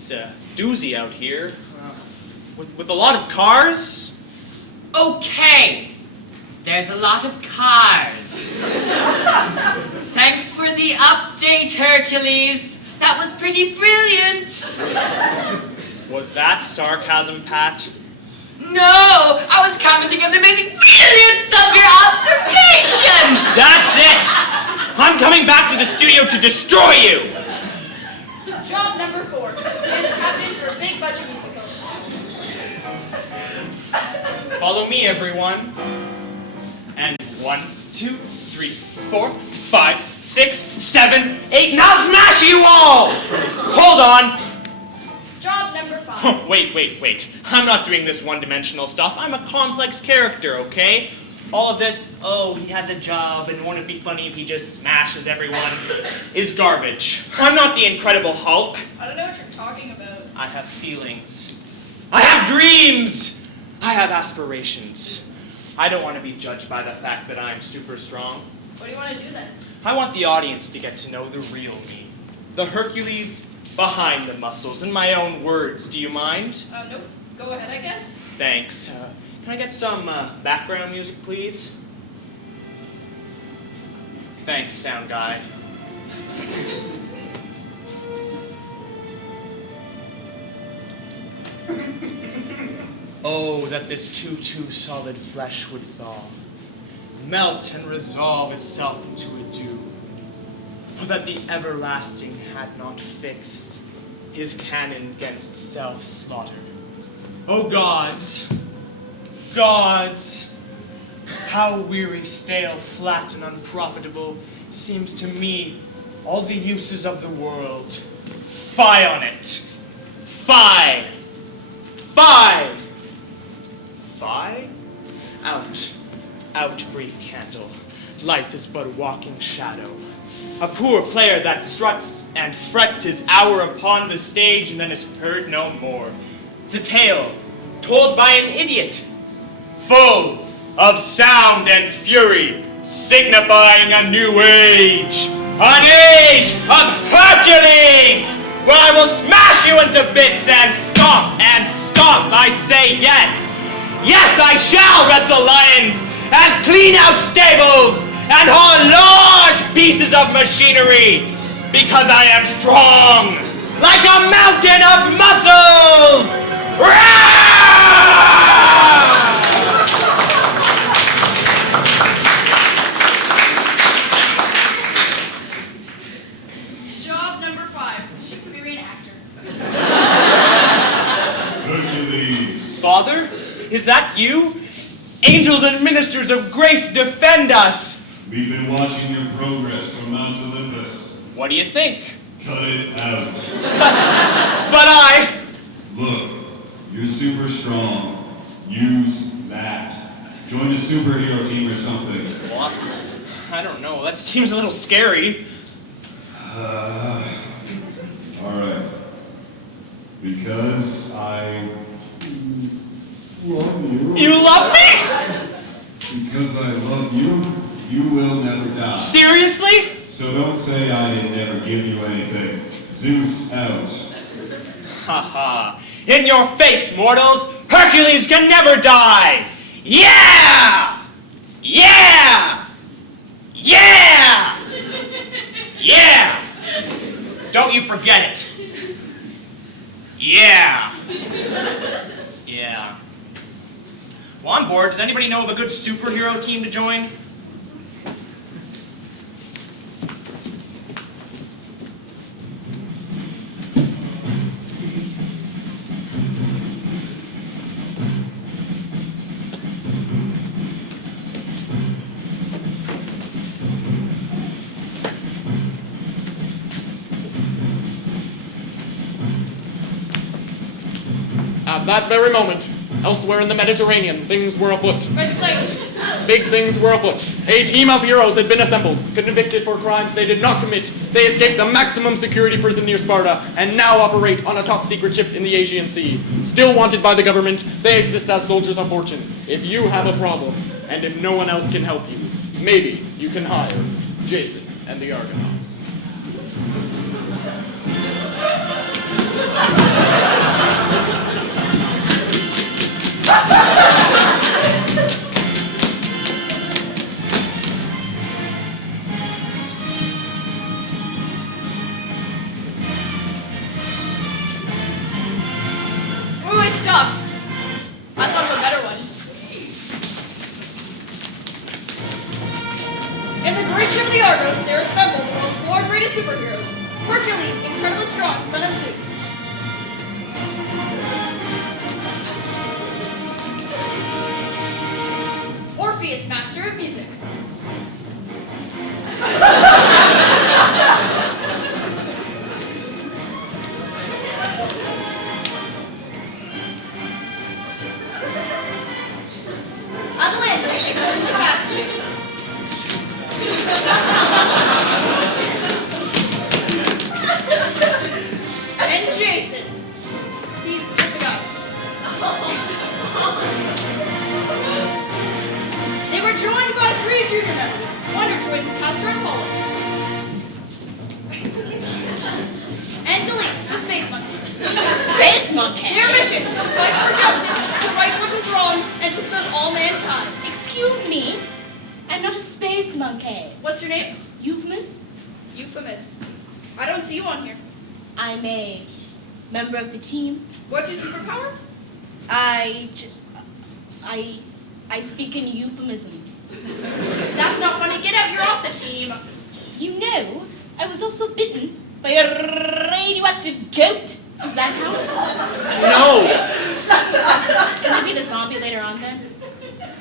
It's a doozy out here. With a lot of cars. Okay, there's a lot of cars. Thanks for the update, Hercules. That was pretty brilliant. Was that sarcasm, Pat? No, I was commenting on the amazing brilliance of your observation. That's it! I'm coming back to the studio to destroy you! Job number 4, dance captain for a big budget musical. Follow me, everyone. And 1, 2, 3, 4, 5, 6, 7, 8. Now smash you all! Hold on. Job number 5. Oh, wait. I'm not doing this one-dimensional stuff. I'm a complex character, okay? All of this, oh, he has a job, and won't it be funny if he just smashes everyone, is garbage. I'm not the Incredible Hulk. I don't know what you're talking about. I have feelings. I have dreams! I have aspirations. I don't want to be judged by the fact that I'm super strong. What do you want to do then? I want the audience to get to know the real me. The Hercules behind the muscles, in my own words. Do you mind? Nope. Go ahead, I guess. Thanks. Can I get some background music, please? Thanks, sound guy. Oh, that this too solid flesh would thaw, melt and resolve itself into a dew. Oh, that the everlasting had not fixed his cannon against self-slaughter. Oh, gods, how weary, stale, flat, and unprofitable seems to me all the uses of the world. Fie on it! Fie! Fie! Fie? Out, brief candle. Life is but a walking shadow. A poor player that struts and frets his hour upon the stage and then is heard no more. It's a tale told by an idiot, full of sound and fury, signifying a new age. An age of Hercules! Where I will smash you into bits and stomp, I say yes! Yes, I shall wrestle lions and clean out stables and haul large pieces of machinery because I am strong, like a mountain of muscles! Job number 5, Shakespearean actor. Hercules. Father, is that you? Angels and ministers of grace, defend us! We've been watching your progress from Mount Olympus. What do you think? Cut it out. But Look, you're super strong. Use that. Join a superhero team or something. What? I don't know. That seems a little scary. Alright. Because I love you. You love me? Because I love you, you will never die. Seriously? So don't say I didn't never give you anything. Zeus out. Haha. In your face, mortals! Hercules can never die! Yeah! Yeah! Yeah! Yeah! Don't you forget it. Yeah. Yeah. Well, I'm bored. Does anybody know of a good superhero team to join? At that very moment, elsewhere in the Mediterranean, things were afoot. Big things. Big things were afoot. A team of heroes had been assembled, convicted for crimes they did not commit. They escaped the maximum security prison near Sparta, and now operate on a top-secret ship in the Aegean Sea. Still wanted by the government, they exist as soldiers of fortune. If you have a problem, and if no one else can help you, maybe you can hire Jason and the Argonauts. Ooh, it's tough. I thought of a better one. In the great ship of the Argos, there assembled the world's 4 greatest superheroes. Hercules, incredibly strong, son of Zeus. Orpheus, master of music. Atalanta, extremely fast chick. And Jason. He's a guy. They were joined by 3 junior members, Wonder Twins, Castor and Pollux. And Delete, the space monkey. Space monkey? Their mission, to fight for justice, to right what was wrong, and to serve all mankind. Excuse me? I'm not a space monkey. What's your name? Euphemous? Euphemous. I don't see you on here. I'm a member of the team. What's your superpower? I speak in euphemisms. That's not funny. Get out, you're off the team. You know, I was also bitten by a radioactive goat. Does that count? No! Can I be the zombie later on then?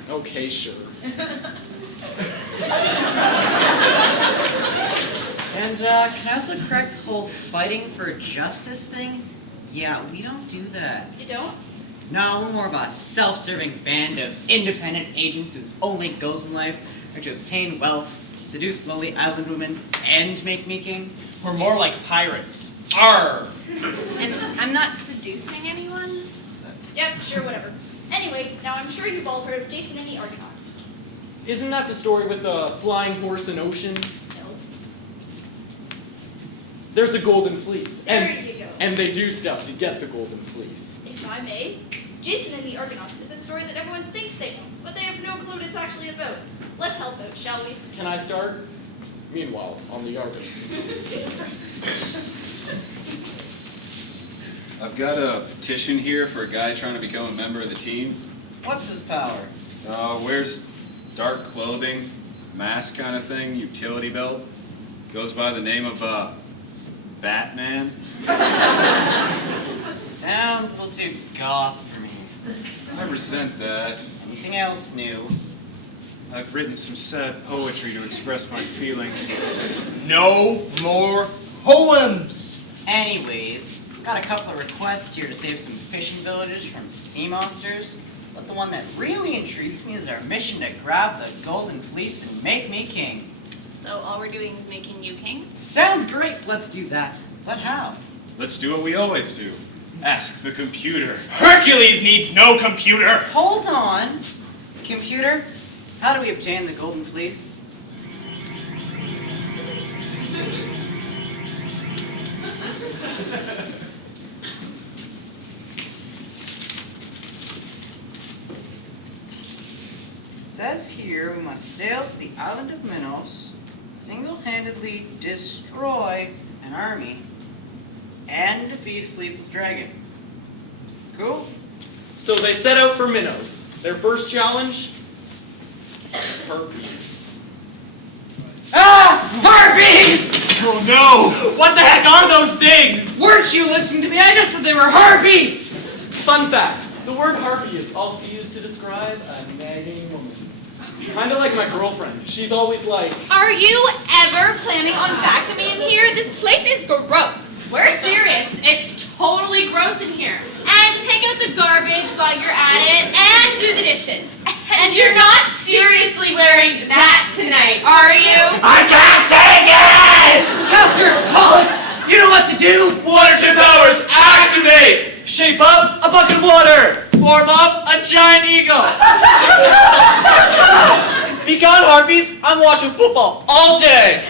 Okay, sure. And can I also correct the whole fighting for justice thing? Yeah, we don't do that. You don't? No, we're more of a self-serving band of independent agents whose only goals in life are to obtain wealth, seduce lowly island women, and make me king. We're more like pirates. Arr! And I'm not seducing anyone. Yep, sure, whatever. Anyway, now I'm sure you've all heard of Jason and the Argonauts. Isn't that the story with the flying horse and ocean? No. There's a golden fleece. There you go. And they do stuff to get the golden fleece. If I may, Jason and the Argonauts is a story that everyone thinks they know, but they have no clue what it's actually about. Let's help out, shall we? Can I start? Meanwhile, on the Argus. I've got a petition here for a guy trying to become a member of the team. What's his power? Wears dark clothing, mask kind of thing, utility belt. Goes by the name of, Batman. Sounds a little too goth for me. I resent that. Anything else new? I've written some sad poetry to express my feelings. No more poems! Anyways, got a couple of requests here to save some fishing villages from sea monsters. But the one that really intrigues me is our mission to grab the golden fleece and make me king. So all we're doing is making you king? Sounds great. Let's do that. But how? Let's do what we always do. Ask the computer. Hercules needs no computer. Hold on. Computer, how do we obtain the golden fleece? It says here we must sail to the island of Minos, single-handedly destroy an army, and defeat a sleepless dragon. Cool. So they set out for Minos. Their first challenge? Herpes. Ah! Harpies! Oh no! What the heck are those things? Weren't you listening to me? I just said they were harpies! Fun fact, the word harpy is also used to describe a nagging woman. Kinda like my girlfriend. She's always like, Are you ever planning on vacuuming in here? This place is gross. We're serious. It's totally gross in here. And take out the garbage while you're at it, and do the dishes. And you're not seriously wearing that tonight, are you? I can't take it! Caster, Pollux, you know what to do! Water gym powers, activate! Shape up a bucket of water! Form up a giant eagle! Be gone, harpies! I'm watching football all day!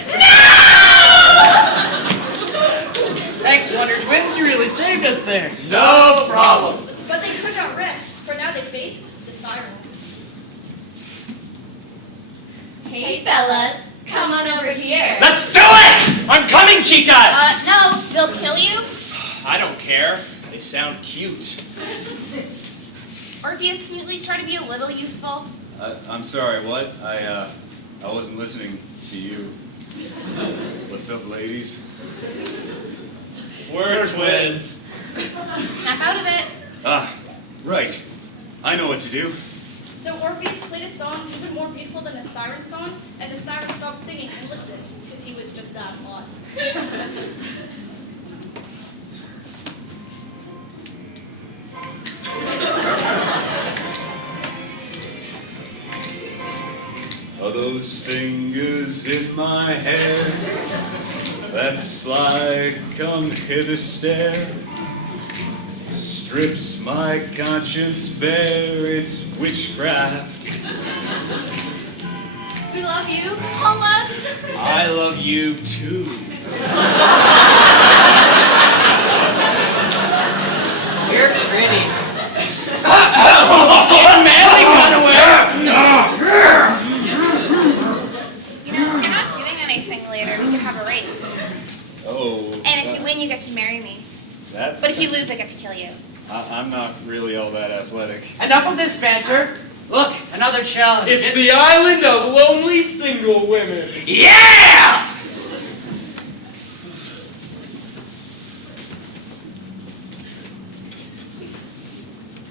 Thanks, Wonder Twins, you really saved us there. No problem! But they could not rest, for now they faced the sirens. Hey fellas, come on over here. Let's do it! I'm coming, chicas! No, they'll kill you. I don't care. They sound cute. Orpheus, can you at least try to be a little useful? I'm sorry, what? I wasn't listening to you. What's up, ladies? We're twins. Snap out of it. Ah, right. I know what to do. So Orpheus played a song even more beautiful than a siren song, and the siren stopped singing and listened, because he was just that hot. Are those fingers in my hair? That sly come hither stare strips my conscience bare. It's witchcraft. We love you, Paulus. I love you too. You're pretty. Manly kind of way. You know, if you're not doing anything later, we could have a race. Oh. And if you win, you get to marry me. That But if you lose, I get to kill you. I'm not really all that athletic. Enough of this banter. Look, another challenge. it's the island of lonely single women. Yeah!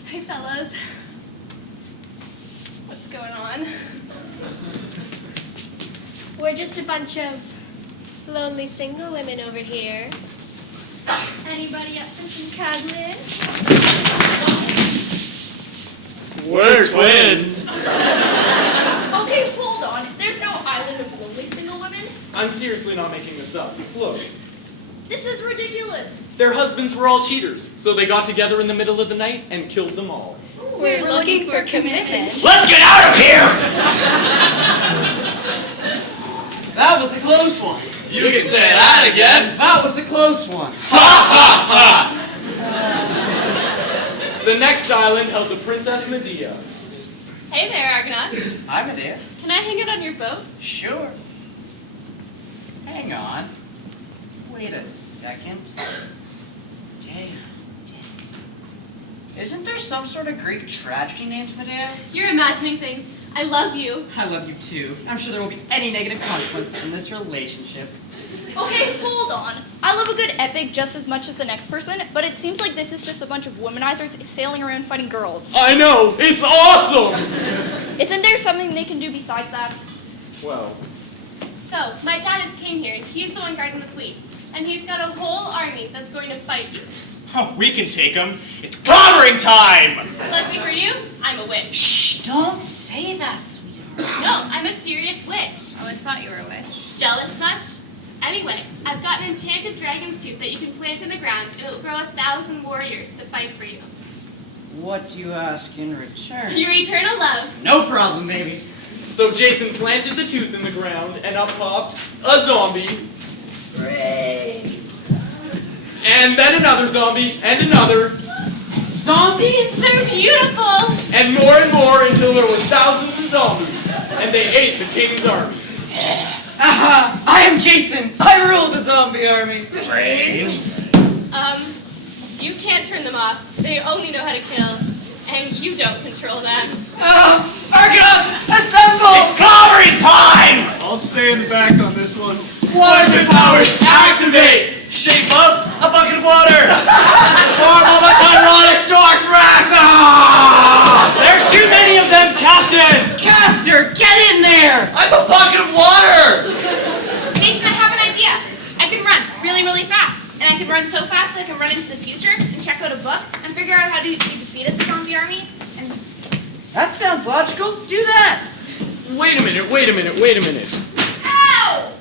Hey, fellas. What's going on? We're just a bunch of lonely single women over here. Anybody up for some cuddling? We're twins. Okay, hold on. There's no island of lonely single women. I'm seriously not making this up. Look, This is ridiculous. their husbands were all cheaters, so they got together in the middle of the night and killed them all. We're looking for commitment. Let's get out of here! That was a close one. You can say that again. That was a close one. The next island held the Princess Medea. Hey there, Argonauts. Hi, Medea. Can I hang out on your boat? Sure. Hang on. Wait a second. Damn. Isn't there some sort of Greek tragedy named Medea? You're imagining things. I love you. I love you too. I'm sure there won't be any negative consequences from this relationship. Okay, hold on. I love a good epic just as much as the next person, but it seems like this is just a bunch of womanizers sailing around fighting girls. I know, it's awesome! Isn't there something they can do besides that? Well, So, my dad is king here, and he's the one guarding the fleece. And he's got a whole army that's going to fight you. Oh, we can take them. It's clobbering time! Lucky for you, I'm a witch. Shh, don't say that, sweetheart. No, I'm a serious witch. I always thought you were a witch. Jealous much? Anyway, I've got an enchanted dragon's tooth that you can plant in the ground, and it will grow 1,000 warriors to fight for you. What do you ask in return? Your eternal love. No problem, baby. So Jason planted the tooth in the ground, and up popped a zombie. Praise. And then another zombie, and another. Zombies? They're beautiful. And more until there were thousands of zombies. And they ate the king's army. Aha! I am Jason. I rule the zombie army. Brains? You can't turn them off. They only know how to kill, and you don't control them. Argonauts, assemble! It's clobbering time! I'll stay in the back on this one. Water powers activate! Shape up a bucket of water! Form of a Tyrannosaurus Rex! There's too many of them, Captain! Caster, get in there! I'm a bucket of water! Jason, I have an idea. I can run really, really fast. And I can run so fast that I can run into the future and check out a book and figure out how to defeated the zombie army. And That sounds logical. Do that! Wait a minute. ow!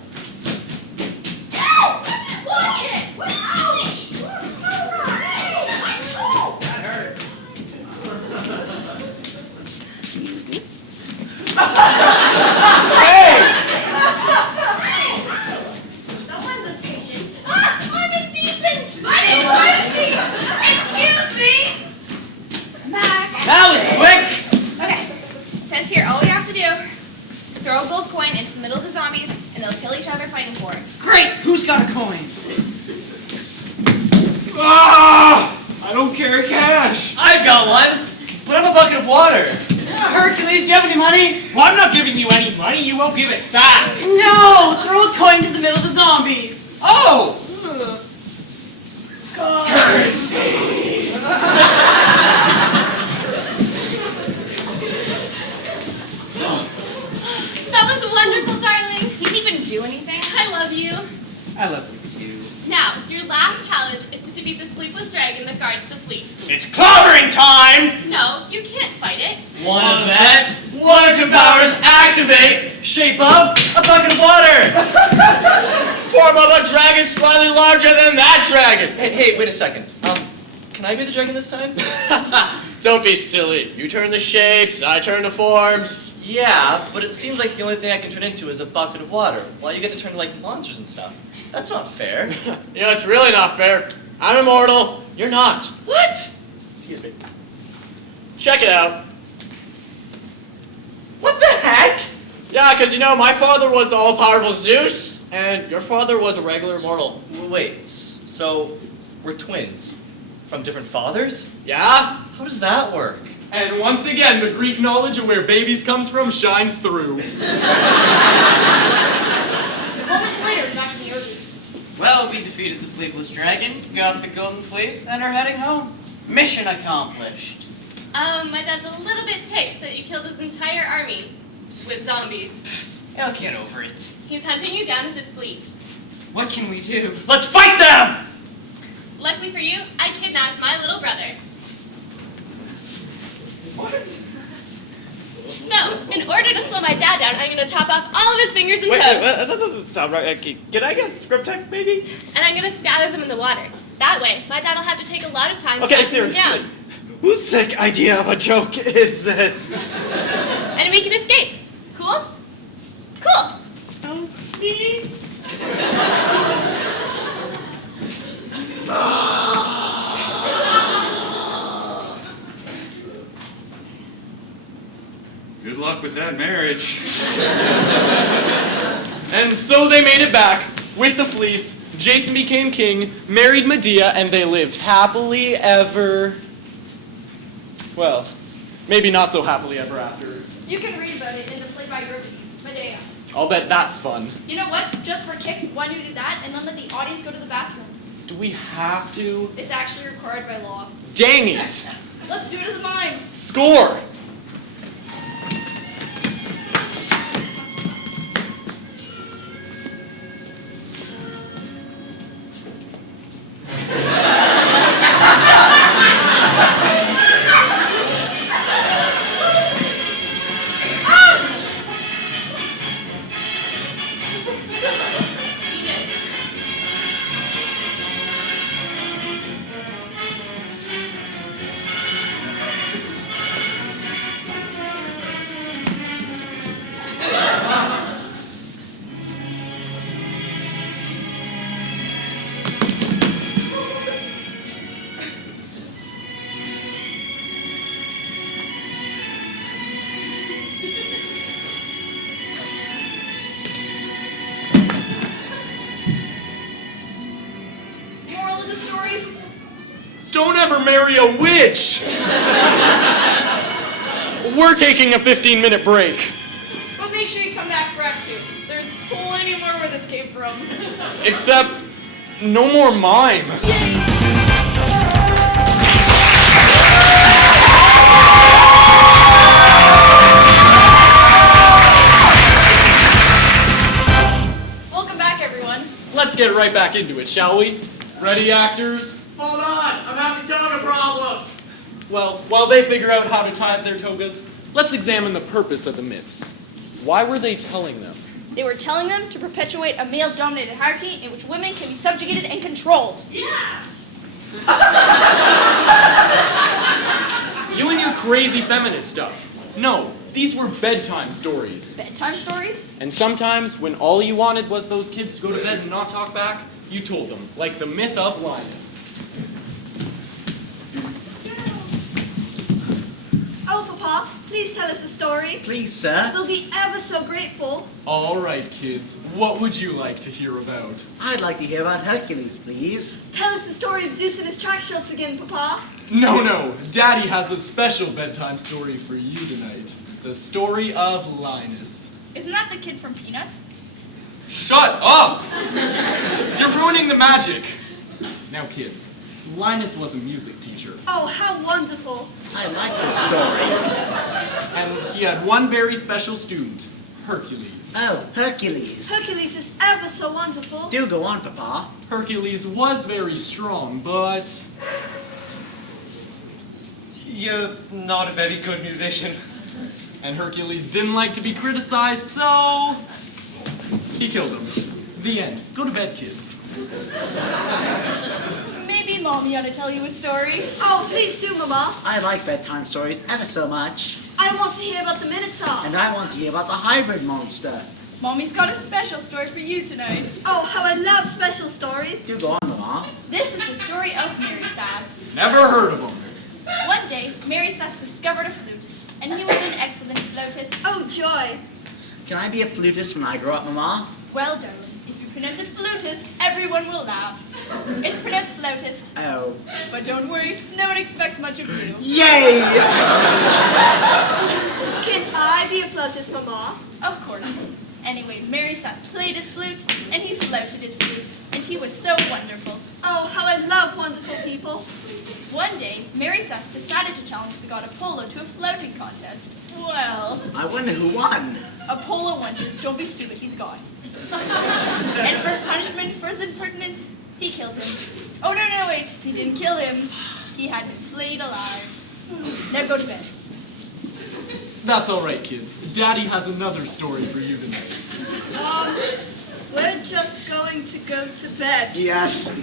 Ow! Watch it! Ouch! That hurt. Excuse me. Hey! Someone's impatient. I'm indecent! I'm crazy! Excuse me! I'm back. That was quick! Okay. It says here, all you have to do is throw a gold coin into the middle of the zombies, and they'll kill each other fighting for it. Great! Who's got a coin? Ah! I don't carry cash. I've got one, but I'm a bucket of water. Hercules, do you have any money? Well, I'm not giving you any money. You won't give it back. No! Throw a coin to the middle of the zombies! Oh! That was wonderful, darling. He didn't even do anything. I love you. I love you too. Now, your last challenge is to defeat the sleepless dragon that guards the fleece. It's clobbering time! No, you can't fight it. Wanna bet? Water powers activate! Shape up a bucket of water! Form of a dragon slightly larger than that dragon! Hey, wait a second. Can I be the dragon this time? Don't be silly. You turn the shapes, I turn the forms. Yeah, but it seems like the only thing I can turn into is a bucket of water, while you get to turn like monsters and stuff. That's not fair. You know, it's really not fair. I'm immortal. You're not. What? Excuse me. Check it out. What the heck? Yeah, because you know, my father was the all-powerful Zeus, and your father was a regular mortal. Wait, so we're twins? From different fathers? Yeah? How does that work? And once again, the Greek knowledge of where babies comes from shines through. Moments later, back in the Irby. Well, we defeated the sleepless dragon, got the golden fleece, and are heading home. Mission accomplished. My dad's a little bit ticked that you killed his entire army with zombies. I'll get over it. He's hunting you down with his fleet. What can we do? Let's fight them! Luckily for you, I kidnapped my little brother. So, in order to slow my dad down, I'm going to chop off all of his fingers and toes. that doesn't sound right. Can I get script tech, maybe? And I'm going to scatter them in the water. That way, my dad will have to take a lot of time Okay, to them seriously. down. Whose sick idea of a joke is this? And we can escape. Cool? Cool. Good luck with that marriage. And so they made it back with the fleece. Jason became king, married Medea, and they lived happily ever... Well, maybe not so happily ever after. You can read about it in the play by Euripides, Medea. I'll bet that's fun. You know what? Just for kicks, why don't you do that and then let the audience go to the bathroom? Do we have to? It's actually required by law. Dang it! Let's do it as a mime. Score! the story? Don't ever marry a witch! We're taking a 15-minute break. But make sure you come back for Act 2. There's plenty more where this came from. Except, no more mime. Welcome back, everyone. Let's get right back into it, shall we? Ready, actors? Hold on, I'm having toga problems. Well, while they figure out how to tie their togas, let's examine the purpose of the myths. Why were they telling them? They were telling them to perpetuate a male-dominated hierarchy in which women can be subjugated and controlled. Yeah! You and your crazy feminist stuff. No, these were bedtime stories. Bedtime stories? And sometimes, when all you wanted was those kids to go to bed and not talk back, you told them, like the myth of Linus. Oh, Papa, please tell us a story. Please, sir. We'll be ever so grateful. All right, kids, what would you like to hear about? I'd like to hear about Hercules, please. Tell us the story of Zeus and his track shots again, Papa. No, Daddy has a special bedtime story for you tonight. The story of Linus. Isn't that the kid from Peanuts? Shut up! You're ruining the magic. Now, kids, Linus was a music teacher. Oh, how wonderful. I like this story. And he had one very special student, Hercules. Oh, Hercules. Hercules is ever so wonderful. Do go on, Papa. Hercules was very strong, but You're not a very good musician. and Hercules didn't like to be criticized, so he killed him. The end. Go to bed, kids. Maybe Mommy ought to tell you a story. Oh, please do, Mama. I like bedtime stories ever so much. I want to hear about the Minotaur. And I want to hear about the hybrid monster. Mommy's got a special story for you tonight. Oh, how I love special stories. Do go on, Mama. This is the story of Mary Sass. Never heard of him. One day, Mary Sass discovered a flute, and he was an excellent flautist. Oh, joy. Can I be a flutist when I grow up, Mama? Well, darling, if you pronounce it flutist, everyone will laugh. It's pronounced flautist. Oh. But don't worry, no one expects much of you. Yay! Can I be a flautist, Mama? Of course. Anyway, Mary Sass played his flute, and he flouted his flute, and he was so wonderful. Oh, how I love wonderful people. One day, Mary Sass decided to challenge the god Apollo to a flouting contest. Well, I wonder who won. Apollo won. Don't be stupid, he's a god. And for punishment for his impertinence, he killed him. Oh, no, wait, he didn't kill him. He had been flayed alive. Now go to bed. That's all right, kids. Daddy has another story for you tonight. We're just going to go to bed. Yes.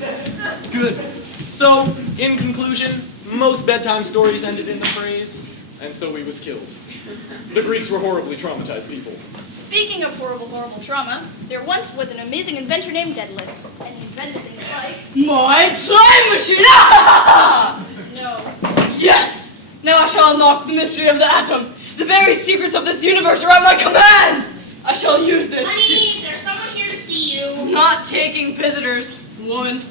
Good. So, in conclusion, most bedtime stories ended in the phrase, and so he was killed. The Greeks were horribly traumatized people. Speaking of horrible, horrible trauma, there once was an amazing inventor named Daedalus, and he invented things like... My time machine! No. Yes! Now I shall unlock the mystery of the atom. The very secrets of this universe are at my command! I shall use this. Honey, there's someone here to see you. Not taking visitors, woman.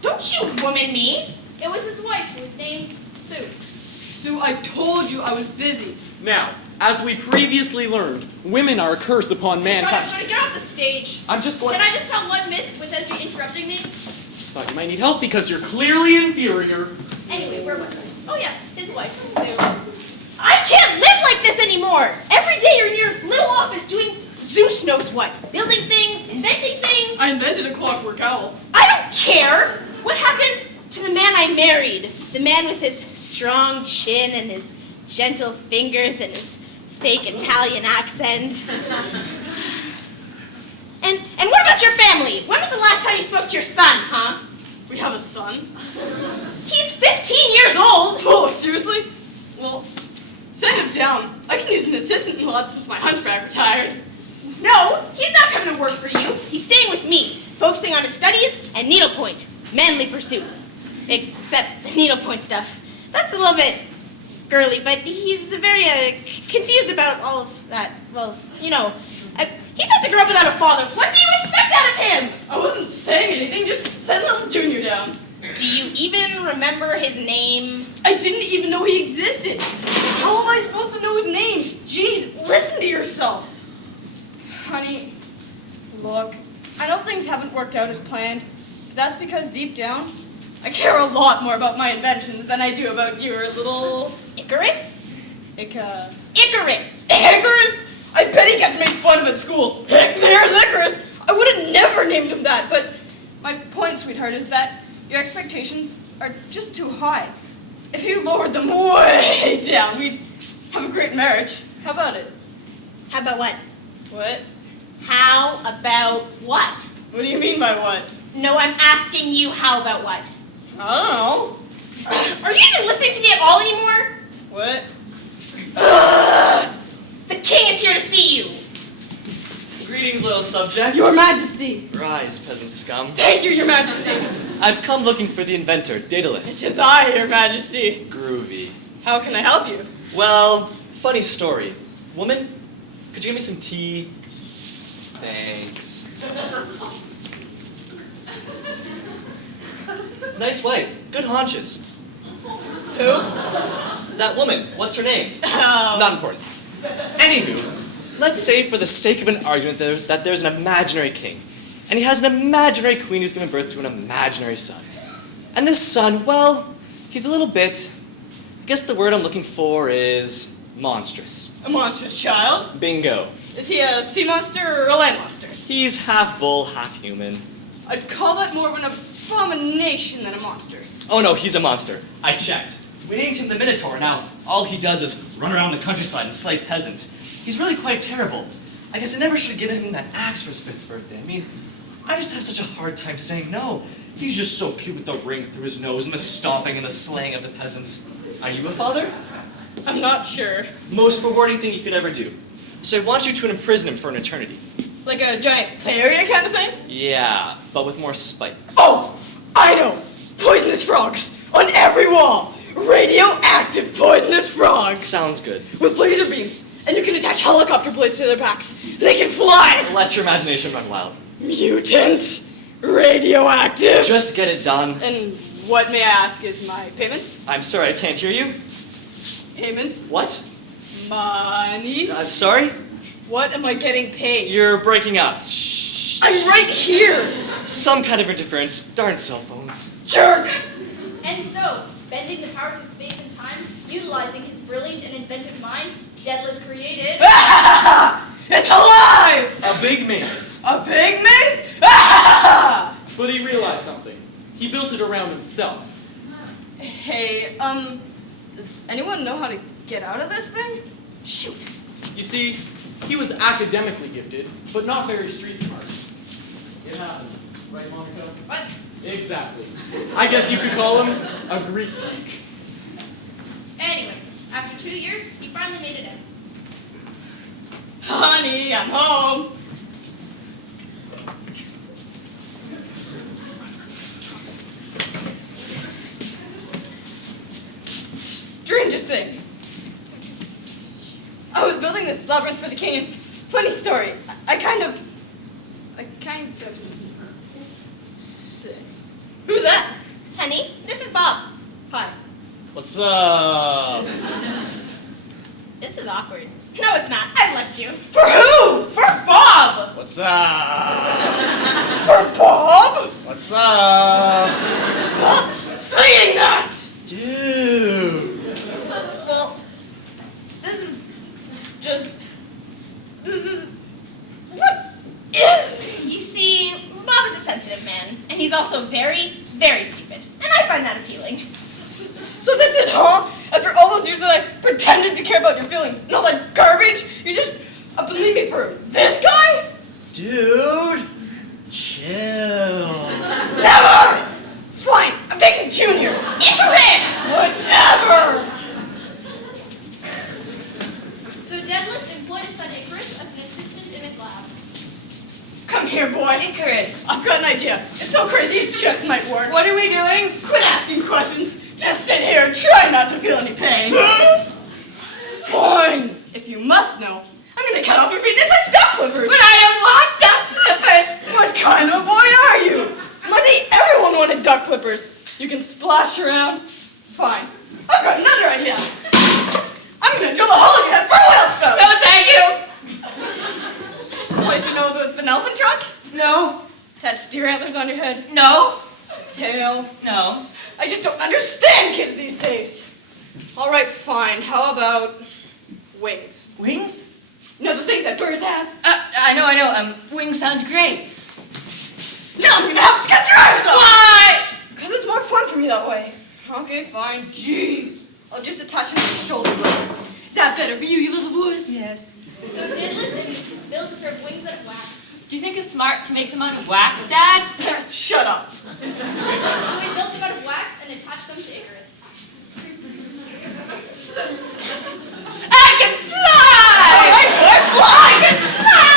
Don't you woman me. It was his wife, who was named Sue. Sue, I told you I was busy. Now, as we previously learned, women are a curse upon mankind. Shut up, get off the stage. I'm just going... Can I just tell one myth without you interrupting me? Just thought you might need help because you're clearly inferior. Anyway, where was I? Oh yes, his wife, Sue. I can't live like this anymore. Every day you're in your little office doing Zeus knows what. Building things, inventing things. I invented a clockwork owl. I don't care. What happened to the man I married? The man with his strong chin and his gentle fingers and his fake Italian accent. And what about your family? When was the last time you spoke to your son, huh? We have a son. He's 15 years old. Oh, seriously? Well, send him down. I can use an assistant-in-law since my hunchback retired. No, he's not coming to work for you. He's staying with me, focusing on his studies and needlepoint, manly pursuits. Except the needlepoint stuff. That's a little bit girly, but he's very confused about all of that. Well, you know, he's had to grow up without a father. What do you expect out of him? I wasn't saying anything, just send little Junior down. Do you even remember his name? I didn't even know he existed. How am I supposed to know his name? Jeez, listen to yourself. Honey, look, I know things haven't worked out as planned, but that's because deep down, I care a lot more about my inventions than I do about your little... Icarus? Icarus! Icarus? I bet he gets made fun of at school. There's Icarus! I would have never named him that, but my point, sweetheart, is that your expectations are just too high. If you lowered them way down, we'd have a great marriage. How about it? How about what? What? How about what? What do you mean by what? No, I'm asking you how about what? I don't know. Are you even listening to me at all anymore? What? The king is here to see you. Greetings, little subjects. Your Majesty. Rise, peasant scum. Thank you, Your Majesty. I've come looking for the inventor, Daedalus. It is I, Your Majesty. Groovy. How can I help you? Well, funny story. Woman, could you give me some tea? Thanks. Nice wife. Good haunches. Who? That woman. What's her name? Oh. Not important. Anywho, let's say for the sake of an argument that there's an imaginary king, and he has an imaginary queen who's given birth to an imaginary son. And this son, well, he's a little bit, I guess the word I'm looking for is monstrous. A monstrous child? Bingo. Is he a sea monster or a land monster? He's half bull, half human. I'd call that more of an abomination than a monster. Oh no, he's a monster. I checked. We named him the Minotaur. Now, all he does is run around the countryside and slay peasants. He's really quite terrible. I guess I never should have given him that axe for his 5th birthday. I mean, I just have such a hard time saying no. He's just so cute with the ring through his nose and the stomping and the slaying of the peasants. Are you a father? I'm not sure. Most rewarding thing you could ever do. So I want you to imprison him for an eternity. Like a giant play area kind of thing? Yeah, but with more spikes. Oh! I know! Poisonous frogs! On every wall! Radioactive poisonous frogs! Sounds good. With laser beams! And you can attach helicopter blades to their backs. They can fly! Let your imagination run wild. Mutant! Radioactive! Just get it done. And what, may I ask, is my payment? I'm sorry, I can't hear you. Payment? What? Money? I'm sorry? What am I getting paid? You're breaking up. Shh. I'm right here! Some kind of interference. Darn cell phones. Jerk! And so, bending the powers of space and time, utilizing his brilliant and inventive mind, Daedalus created... It's alive! A big maze. A big maze? But he realized something. He built it around himself. Hey, does anyone know how to get out of this thing? Shoot. You see, he was academically gifted, but not very street smart. It happens, right, Monica? What? Exactly. I guess you could call him a Greek geek. Anyway, after 2 years, he finally made it out. Honey, I'm home. Strangest thing. I was building this labyrinth for the king. Funny story. I kind of. Sick. Who's that? Honey, this is Bob. Hi. What's up? This is awkward. No, it's not. I've left you. For who? For Bob. What's up? For Bob? What's up? Stop saying that. Dude. Well, this is just. What is? You see, Bob is a sensitive man, and he's also very, very stupid. And I find that appealing. So that's it, huh? After all those years that I pretended to care about your feelings and all that garbage, you just believe me for this guy? Dude. Chill. Never! Fine, I'm taking Junior. Icarus! Whatever! So Daedalus employed his son Icarus as an assistant in his lab. Come here, boy. Icarus. I've got an idea. It's so crazy it just might work. What are we doing? Quit asking questions. Just sit here and try not to feel any pain. Fine. If you must know, I'm gonna cut off your feet and attach duck flippers. But I don't want duck flippers. What kind of boy are you? Monday, everyone wanted duck flippers. You can splash around. Fine. I've got another idea. I'm gonna drill a hole in your head for a whale spout. No, thank you. Place your nose with an elephant trunk? No. Attach deer antlers on your head? No. Tail? No. I just don't understand kids these days. All right, fine. How about wings? Wings? You know the things that birds have? I know. Wings sounds great. Now I'm gonna have to cut your arms off. Why? Because it's more fun for me that way. Okay, fine. Jeez. I'll just attach them to your shoulder blades. Is that better for you little boys? Yes. So Daedalus built a pair of wings out of wax. Do you think it's smart to make them out of wax, Dad? Shut up. So we built them out of wax and attached them to Icarus. I can fly! All right, boy, fly! I can fly!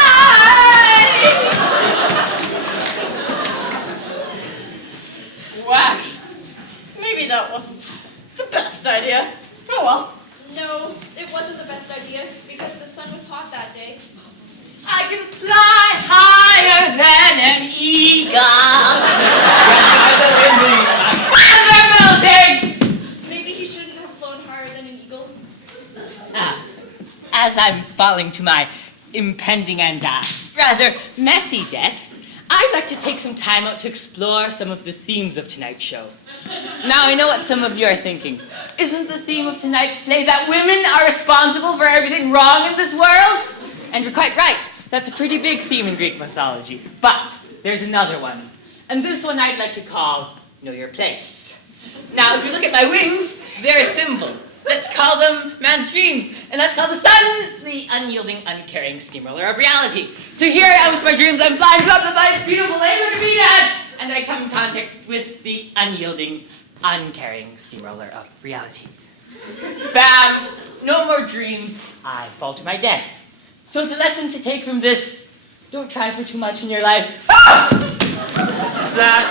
Wax. Maybe that wasn't the best idea. Oh well. No, it wasn't the best idea because the sun was hot that day. I can fly higher than an eagle. And they're melting. Maybe he shouldn't have flown higher than an eagle. As I'm falling to my impending and rather messy death, I'd like to take some time out to explore some of the themes of tonight's show. Now, I know what some of you are thinking. Isn't the theme of tonight's play that women are responsible for everything wrong in this world? And you're quite right. That's a pretty big theme in Greek mythology. But there's another one. And this one I'd like to call Know Your Place. Now, if you look at my wings, they're a symbol. Let's call them man's dreams. And that's called the sun, the unyielding, uncaring steamroller of reality. So here I am with my dreams. I'm flying up the lights, beautiful, hey, look at me, Dad! And I come in contact with the unyielding, uncaring steamroller of reality. Bam! No more dreams. I fall to my death. So the lesson to take from this, don't try for too much in your life. Ah! That.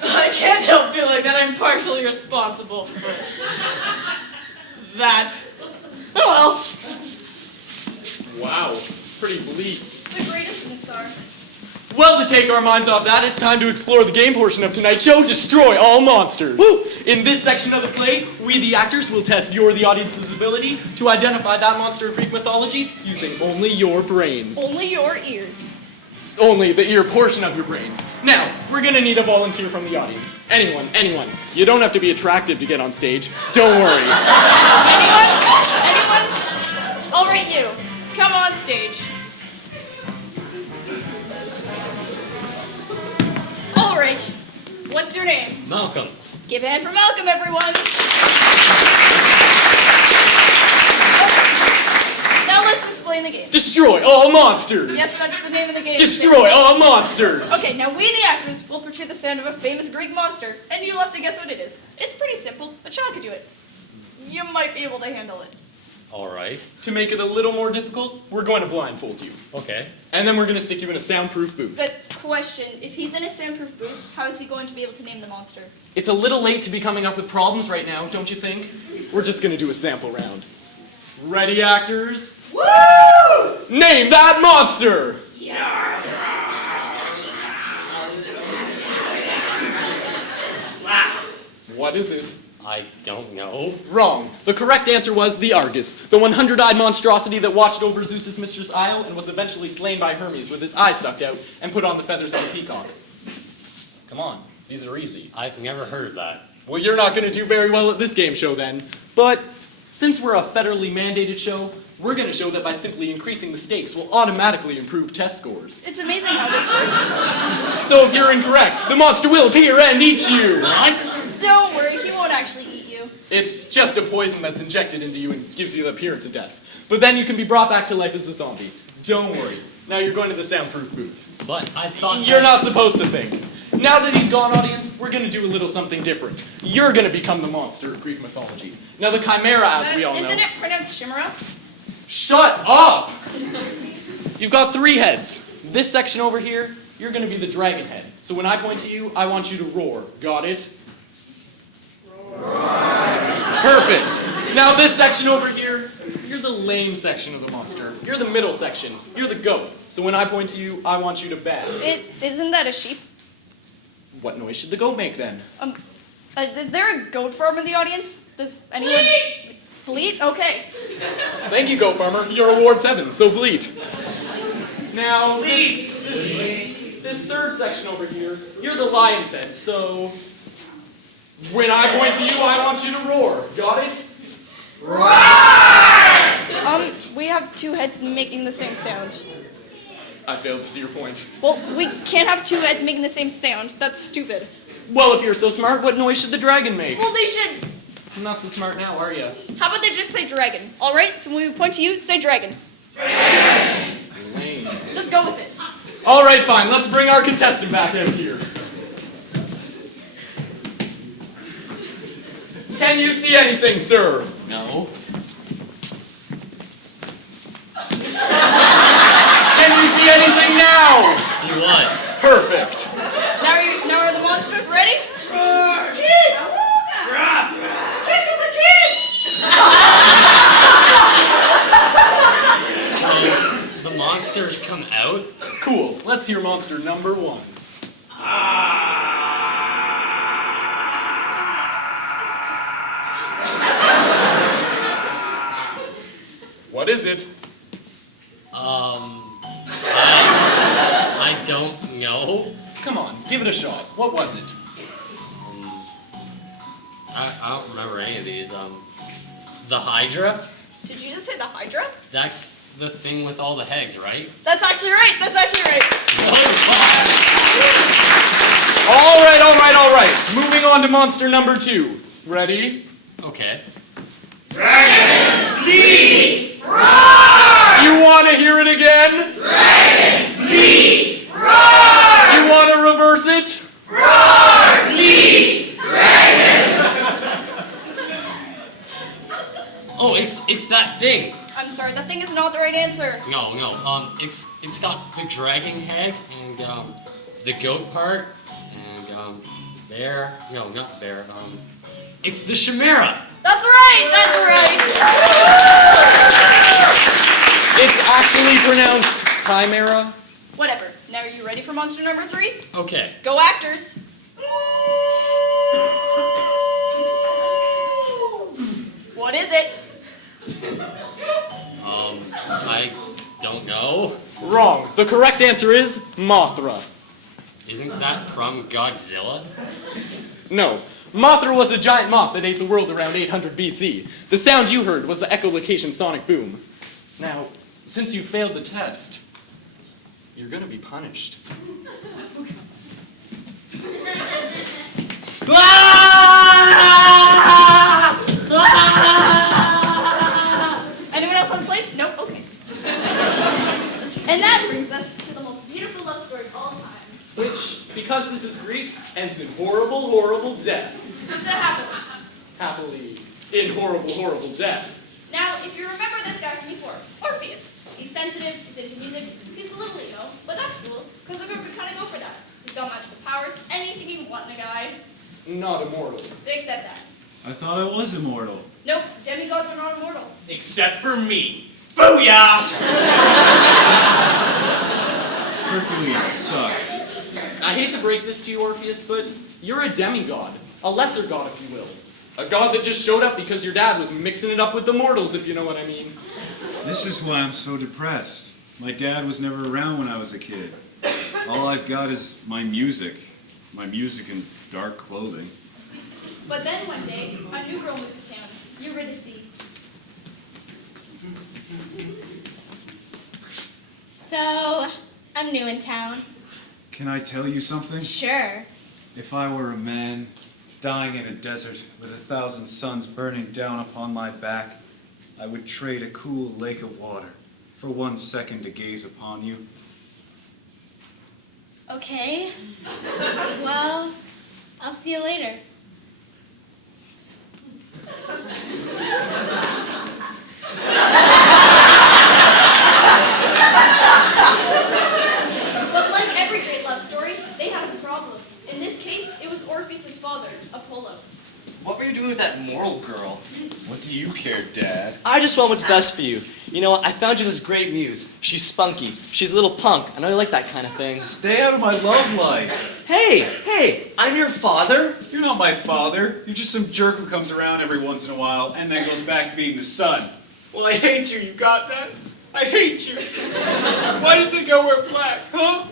I can't help feeling that I'm partially responsible for that. Oh well. Wow, pretty bleak. The greatest Missar. Well, to take our minds off that, it's time to explore the game portion of tonight's show, Destroy All Monsters. Woo! In this section of the play, we the actors will test your, the audience's ability to identify that monster of Greek mythology using only your brains. Only your ears. Only the ear portion of your brains. Now, we're gonna need a volunteer from the audience. Anyone. You don't have to be attractive to get on stage. Don't worry. Anyone? All right, you. Come on stage. All right. What's your name? Malcolm. Give a hand for Malcolm, everyone. Now let's explain the game. Destroy all monsters. Yes, that's the name of the game. Destroy all monsters. Okay, now we, the actors, will portray the sound of a famous Greek monster, and you'll have to guess what it is. It's pretty simple. A child could do it. You might be able to handle it. All right. To make it a little more difficult, we're going to blindfold you. Okay. And then we're going to stick you in a soundproof booth. But question, if he's in a soundproof booth, how is he going to be able to name the monster? It's a little late to be coming up with problems right now, don't you think? We're just going to do a sample round. Ready, actors? Woo! Name that monster! What is it? I don't know. Wrong. The correct answer was the Argus, the 100-eyed monstrosity that watched over Zeus's mistress Io and was eventually slain by Hermes with his eyes sucked out and put on the feathers of a peacock. Come on, these are easy. I've never heard of that. Well, you're not going to do very well at this game show then. But since we're a federally mandated show, we're going to show that by simply increasing the stakes will automatically improve test scores. It's amazing how this works. So if you're incorrect, the monster will appear and eat you. What? Don't worry, he won't actually eat you. It's just a poison that's injected into you and gives you the appearance of death. But then you can be brought back to life as a zombie. Don't worry. Now you're going to the soundproof booth. But I thought You're not supposed to think. Now that he's gone, audience, we're going to do a little something different. You're going to become the monster of Greek mythology. Now the chimera, as we all know... Isn't it pronounced Chimera? Shut up! You've got 3 heads. This section over here, you're going to be the dragon head. So when I point to you, I want you to roar. Got it? Perfect. Now this section over here, you're the lame section of the monster. You're the middle section. You're the goat. So when I point to you, I want you to baa. Isn't that a sheep? What noise should the goat make then? Is there a goat farm in the audience? Does anyone... Bleat? Okay. Thank you, goat farmer. You're award 7, so bleat. Now, this third section over here, you're the lion's head, so when I point to you, I want you to roar. Got it? Roar! We have two heads making the same sound. I failed to see your point. Well, we can't have two heads making the same sound. That's stupid. Well, if you're so smart, what noise should the dragon make? Well, they should... I'm not so smart now, are you? How about they just say dragon? All right, so when we point to you, say dragon. Lame. Just go with it. All right, fine. Let's bring our contestant back out here. Can you see anything, sir? No. Can you see anything now? See what? Perfect. Now are the monsters ready? So, the monsters come out? Cool. Let's hear monster number 1. What is it? I don't know. Come on, give it a shot. What was it? I don't remember any of these. The Hydra? Did you just say the Hydra? That's the thing with all the eggs, right? That's actually right. That's actually right. All right. Moving on to monster number 2. Ready? Okay. Dragon, please roar! You want to hear it again? Dragon, please roar! You want to reverse it? Roar, please, dragon! Oh, it's that thing. I'm sorry, that thing is not the right answer. No. It's got the dragon head and the goat part and bear. No, not bear. It's the chimera. That's right. That's right. It's actually pronounced chimera. Whatever. Now are you ready for monster number 3? Okay. Go actors. What is it? I don't know. Wrong. The correct answer is Mothra. Isn't that from Godzilla? No. Mothra was a giant moth that ate the world around 800 BC. The sound you heard was the echolocation sonic boom. Now, since you failed the test, you're gonna be punished. Anyone else on the plate? Nope. Okay. And that brings us to the most beautiful love story of all time. Which, because this is Greek, ends in horrible, horrible death. Happily, in horrible, horrible death. Now, if you remember this guy from before, Orpheus. He's sensitive, he's into music, he's a little emo, but that's cool, because a girl could kind of go for that. He's got magical powers, anything you want in a guy. Not immortal. Except that. I thought I was immortal. Nope, demigods are not immortal. Except for me. Booyah! Hercules sucks. I hate to break this to you, Orpheus, but you're a demigod. A lesser god, if you will. A god that just showed up because your dad was mixing it up with the mortals, if you know what I mean. This is why I'm so depressed. My dad was never around when I was a kid. All I've got is my music. My music and dark clothing. But then one day, a new girl moved to town, Eurydice. So, I'm new in town. Can I tell you something? Sure. If I were a man, dying in a desert with 1,000 suns burning down upon my back, I would trade a cool lake of water for 1 second to gaze upon you. Okay. Well, I'll see you later. But like every great love story, they had a problem. In this case, it was Orpheus' father, Apollo. What were you doing with that mortal girl? What do you care, Dad? I just want what's best for you. You know, I found you this great muse. She's spunky. She's a little punk. I know you like that kind of thing. Stay out of my love life. Hey, I'm your father. You're not my father. You're just some jerk who comes around every once in a while and then goes back to being the son. Well, I hate you. You got that? I hate you. Why do you think I wear black, huh?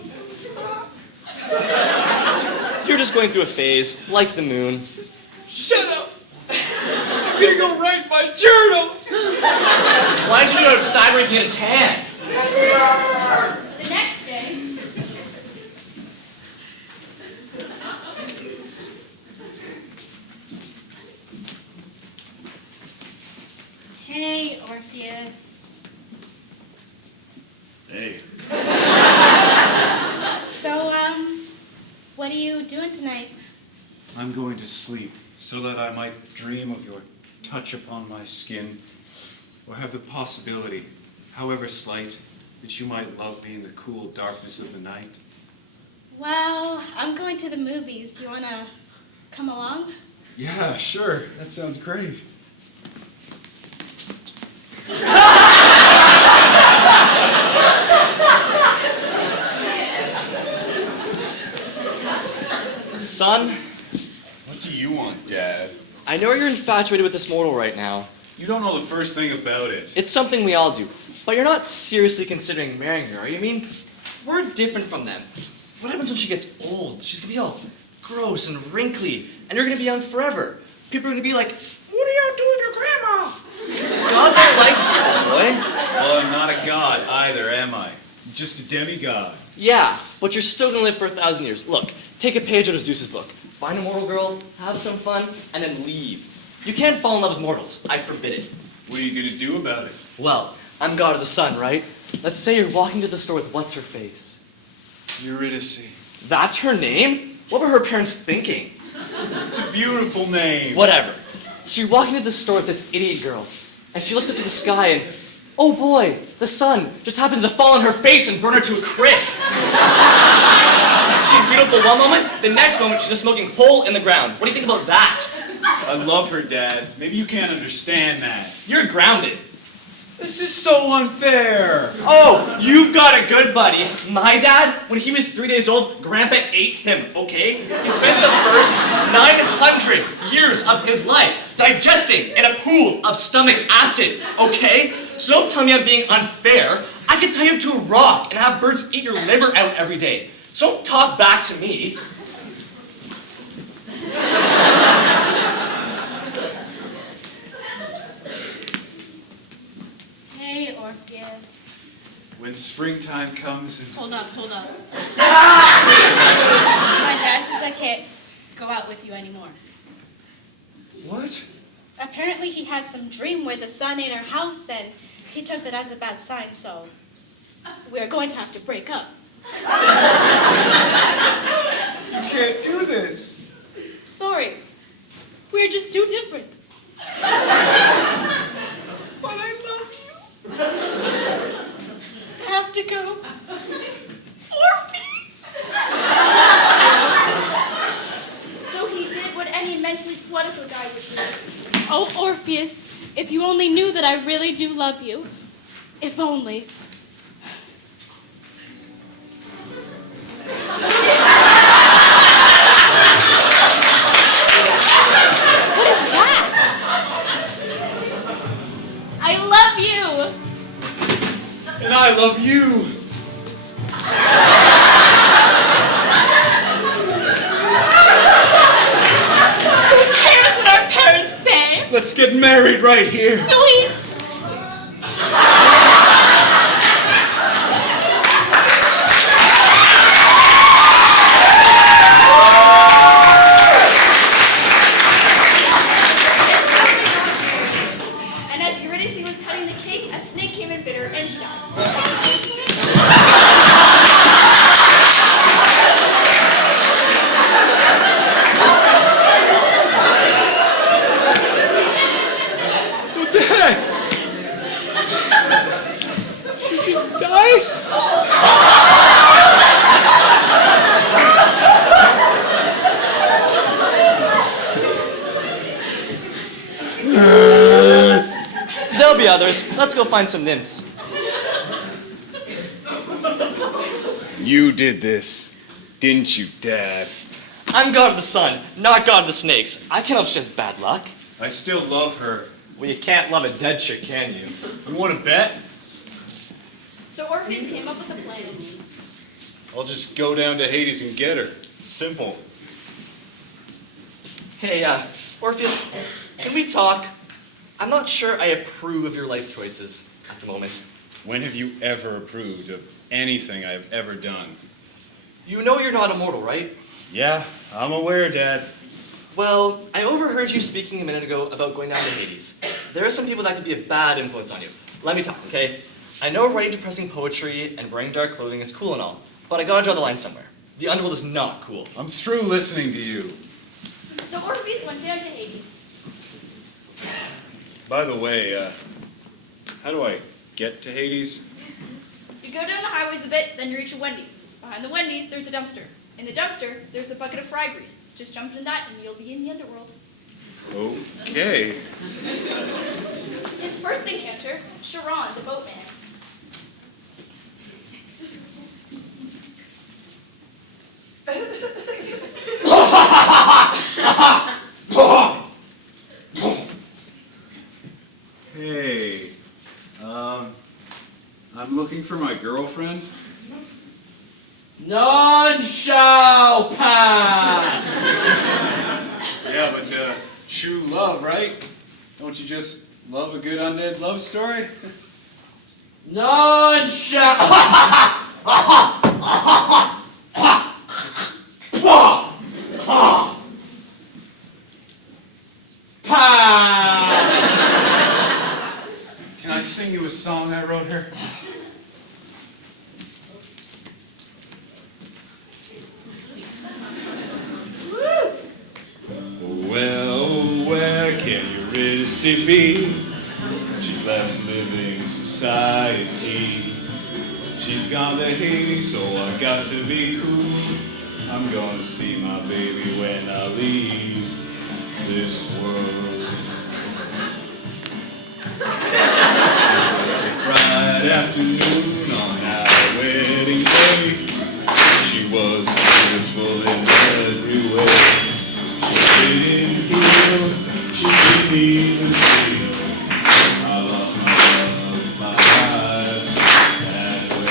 You're just going through a phase, like the moon. Shut up. I'm gonna go write my journal. Why don't you go outside where you can get a tan? The next day. Hey, Orpheus. Hey. So, what are you doing tonight? I'm going to sleep so that I might dream of your touch upon my skin, or have the possibility, however slight, that you might love me in the cool darkness of the night. Well, I'm going to the movies. Do you want to come along? Yeah, sure. That sounds great. Son, What do you want, Dad? I know you're infatuated with this mortal right now. You don't know the first thing about it. It's something we all do. But you're not seriously considering marrying her, are you? I mean, we're different from them. What happens when she gets old? She's gonna be all gross and wrinkly, and you're gonna be young forever. People are gonna be like, what are y'all doing to your grandma? Gods aren't like that, boy. Well, I'm not a god either, am I? I'm just a demigod. Yeah, but you're still gonna live for 1,000 years. Look, take a page out of Zeus's book. Find a mortal girl, have some fun, and then leave. You can't fall in love with mortals. I forbid it. What are you gonna do about it? Well, I'm God of the Sun, right? Let's say you're walking to the store with what's-her-face. Eurydice. That's her name? What were her parents thinking? It's a beautiful name. Whatever. So you're walking to the store with this idiot girl, and she looks up to the sky and, oh boy, the sun just happens to fall on her face and burn her to a crisp. She's beautiful one moment, the next moment she's a smoking hole in the ground. What do you think about that? I love her, Dad. Maybe you can't understand that. You're grounded. This is so unfair. Oh, you've got a good buddy. My dad, when he was 3 days old, Grandpa ate him, okay? He spent the first 900 years of his life digesting in a pool of stomach acid, okay? So don't tell me I'm being unfair. I could tie you to a rock and have birds eat your liver out every day. So don't talk back to me. Hey, Orpheus. When springtime comes and... Hold up. My dad says I can't go out with you anymore. What? Apparently he had some dream where the sun ate our house, and he took that as a bad sign, so we're going to have to break up. You can't do this. Sorry. We're just too different. But I love you. I have to go. Orphe! So he did what any immensely poetical guy would do. Oh, Orpheus, if you only knew that I really do love you. If only. What is that? I love you. And I love you. Who cares what our parents say? Let's get married right here. Sweet. And as Eurydice was cutting the cake, a snake came and bit her, and she died. What the heck? She just dies? There'll be others. Let's go find some nymphs. You did this. Didn't you, Dad? I'm god of the sun, not god of the snakes. I can't help just bad luck. I still love her. Well, you can't love a dead chick, can you? You want to bet? So Orpheus came up with a plan. I'll just go down to Hades and get her. Simple. Hey, Orpheus, can we talk? I'm not sure I approve of your life choices at the moment. When have you ever approved of anything I've ever done? You know you're not immortal, right? Yeah, I'm aware, Dad. Well, I overheard you speaking a minute ago about going down to Hades. There are some people that could be a bad influence on you. Let me talk, okay? I know writing depressing poetry and wearing dark clothing is cool and all, but I gotta draw the line somewhere. The underworld is not cool. I'm through listening to you. So Orpheus went down to Hades. By the way, how do I get to Hades? You go down the highways a bit, then you reach a Wendy's. Behind the Wendy's, there's a dumpster. In the dumpster, there's a bucket of fry grease. Just jump in that and you'll be in the underworld. Okay. His first encounter, Charon, the boatman. Hey, I'm looking for my girlfriend. None shall pass! Yeah, but true love, right? Don't you just love a good undead love story? None shall... Can I sing you a song I wrote her? Well, where can Eurydice be? She's left living society. She's gone to Hades, so I got to be cool. I'm gonna see my baby when I leave this world. It was a bright afternoon on our wedding day. She was beautiful in every way. She didn't heal, she didn't even feel. I lost my love, my life that way.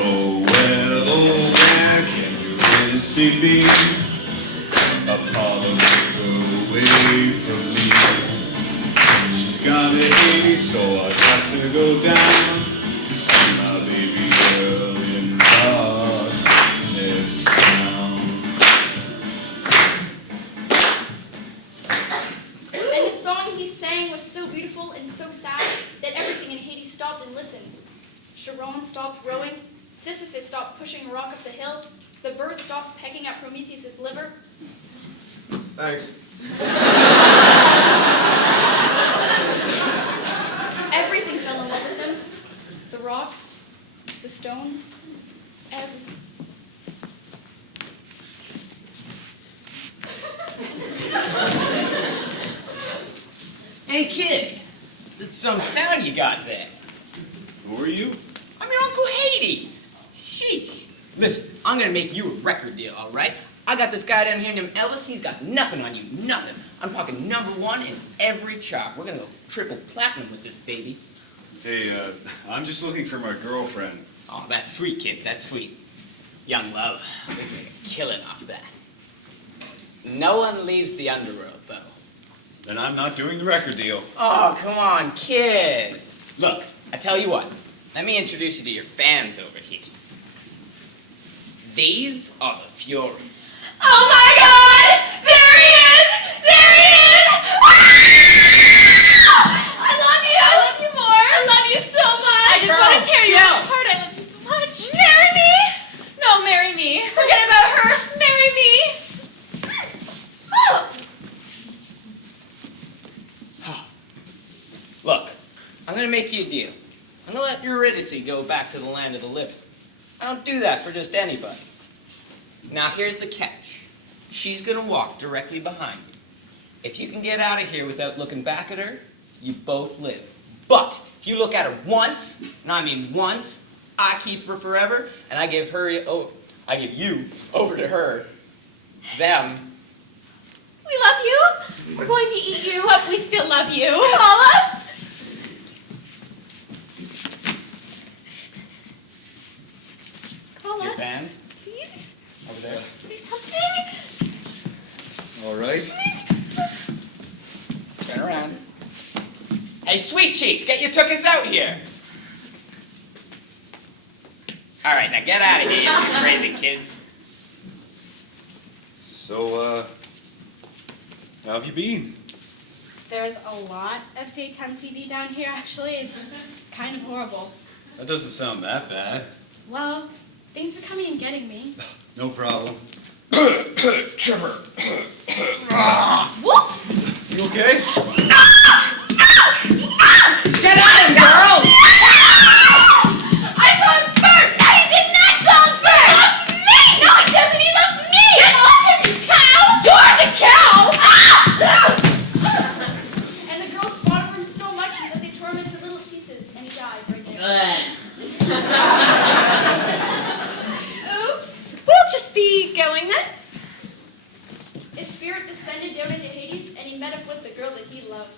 Oh well, where can Eurydice be? Apollo took her away from me. She's gone to Hades, so I got to go down to see my baby girl in darkness town. And the song he sang was so beautiful and so sad that everything in Hades stopped and listened. Charon stopped rowing, Sisyphus stopped pushing a rock up the hill, the bird stopped pecking at Prometheus' liver. Thanks. Everything fell in love with him. The rocks, the stones, everything. Hey, kid. That's some sound you got there. Who are you? I'm your Uncle Hades. Sheesh. Listen, I'm gonna make you a record deal, all right? I got this guy down here named Elvis. He's got nothing on you, nothing. I'm talking #1 in every chart. We're gonna go triple platinum with this baby. Hey, I'm just looking for my girlfriend. Oh, that's sweet, kid. That's sweet. Young love, we can make a killing off that. No one leaves the underworld, though. Then I'm not doing the record deal. Oh, come on, kid. Look, I tell you what. Let me introduce you to your fans over here. These are the Furies. Oh my god! There he is! There he is! Ah! I love you! I love you more! I love you so much! I just want to tear you apart. I love you so much. Marry me! No, marry me. Forget about her. Marry me. Look, I'm gonna make you a deal. I'm gonna let Eurydice go back to the land of the living. I don't do that for just anybody. Now here's the catch. She's gonna walk directly behind you. If you can get out of here without looking back at her, you both live. But if you look at her once, and I mean once, I keep her forever, and I give you over to her. Them. We love you. We're going to eat you, but we still love you. Call us. Call Your us. fans? Please. Over there. Say something. All right. Turn around. Hey, Sweet Cheeks, get your tuchus out here. All right, now get out of here, you two crazy kids. So, how have you been? There's a lot of daytime TV down here, actually. It's kind of horrible. That doesn't sound that bad. Well, things were coming and getting me. No problem. Trevor. Whoop! You okay? Get at him, girls! I saw him first! No, he did not saw him first! That's me! No, he doesn't! He loves me! Get off him, you cow! You're the cow! And the girls fought over him so much that they tore him into little pieces, and he died right there. Oops. We'll just be going then. His spirit descended down into Hades, and he met up with the girl that he loved.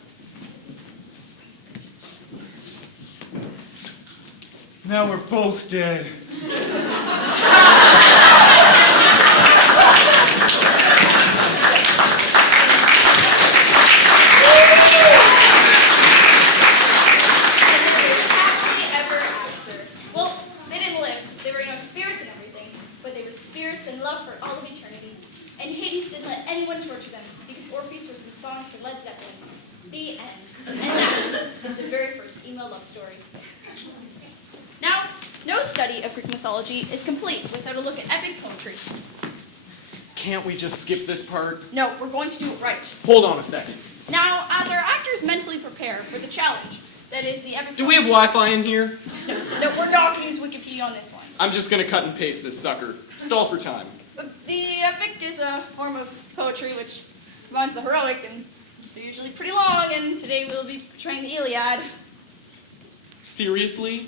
Now we're both dead. Happily ever after. Well, they didn't live. They were, spirits and everything, but they were spirits in love for all of eternity. And Hades didn't let anyone torture them because Orpheus wrote some songs for Led Zeppelin. The end. And that is the very first emo love story. Now, no study of Greek mythology is complete without a look at epic poetry. Can't we just skip this part? No, we're going to do it right. Hold on a second. Now, as our actors mentally prepare for the challenge, that is the epic... Do we have Wi-Fi in here? No, we're not going to use Wikipedia on this one. I'm just gonna cut and paste this sucker. Stall for time. The epic is a form of poetry which combines the heroic, and they're usually pretty long, and today we'll be portraying the Iliad. Seriously?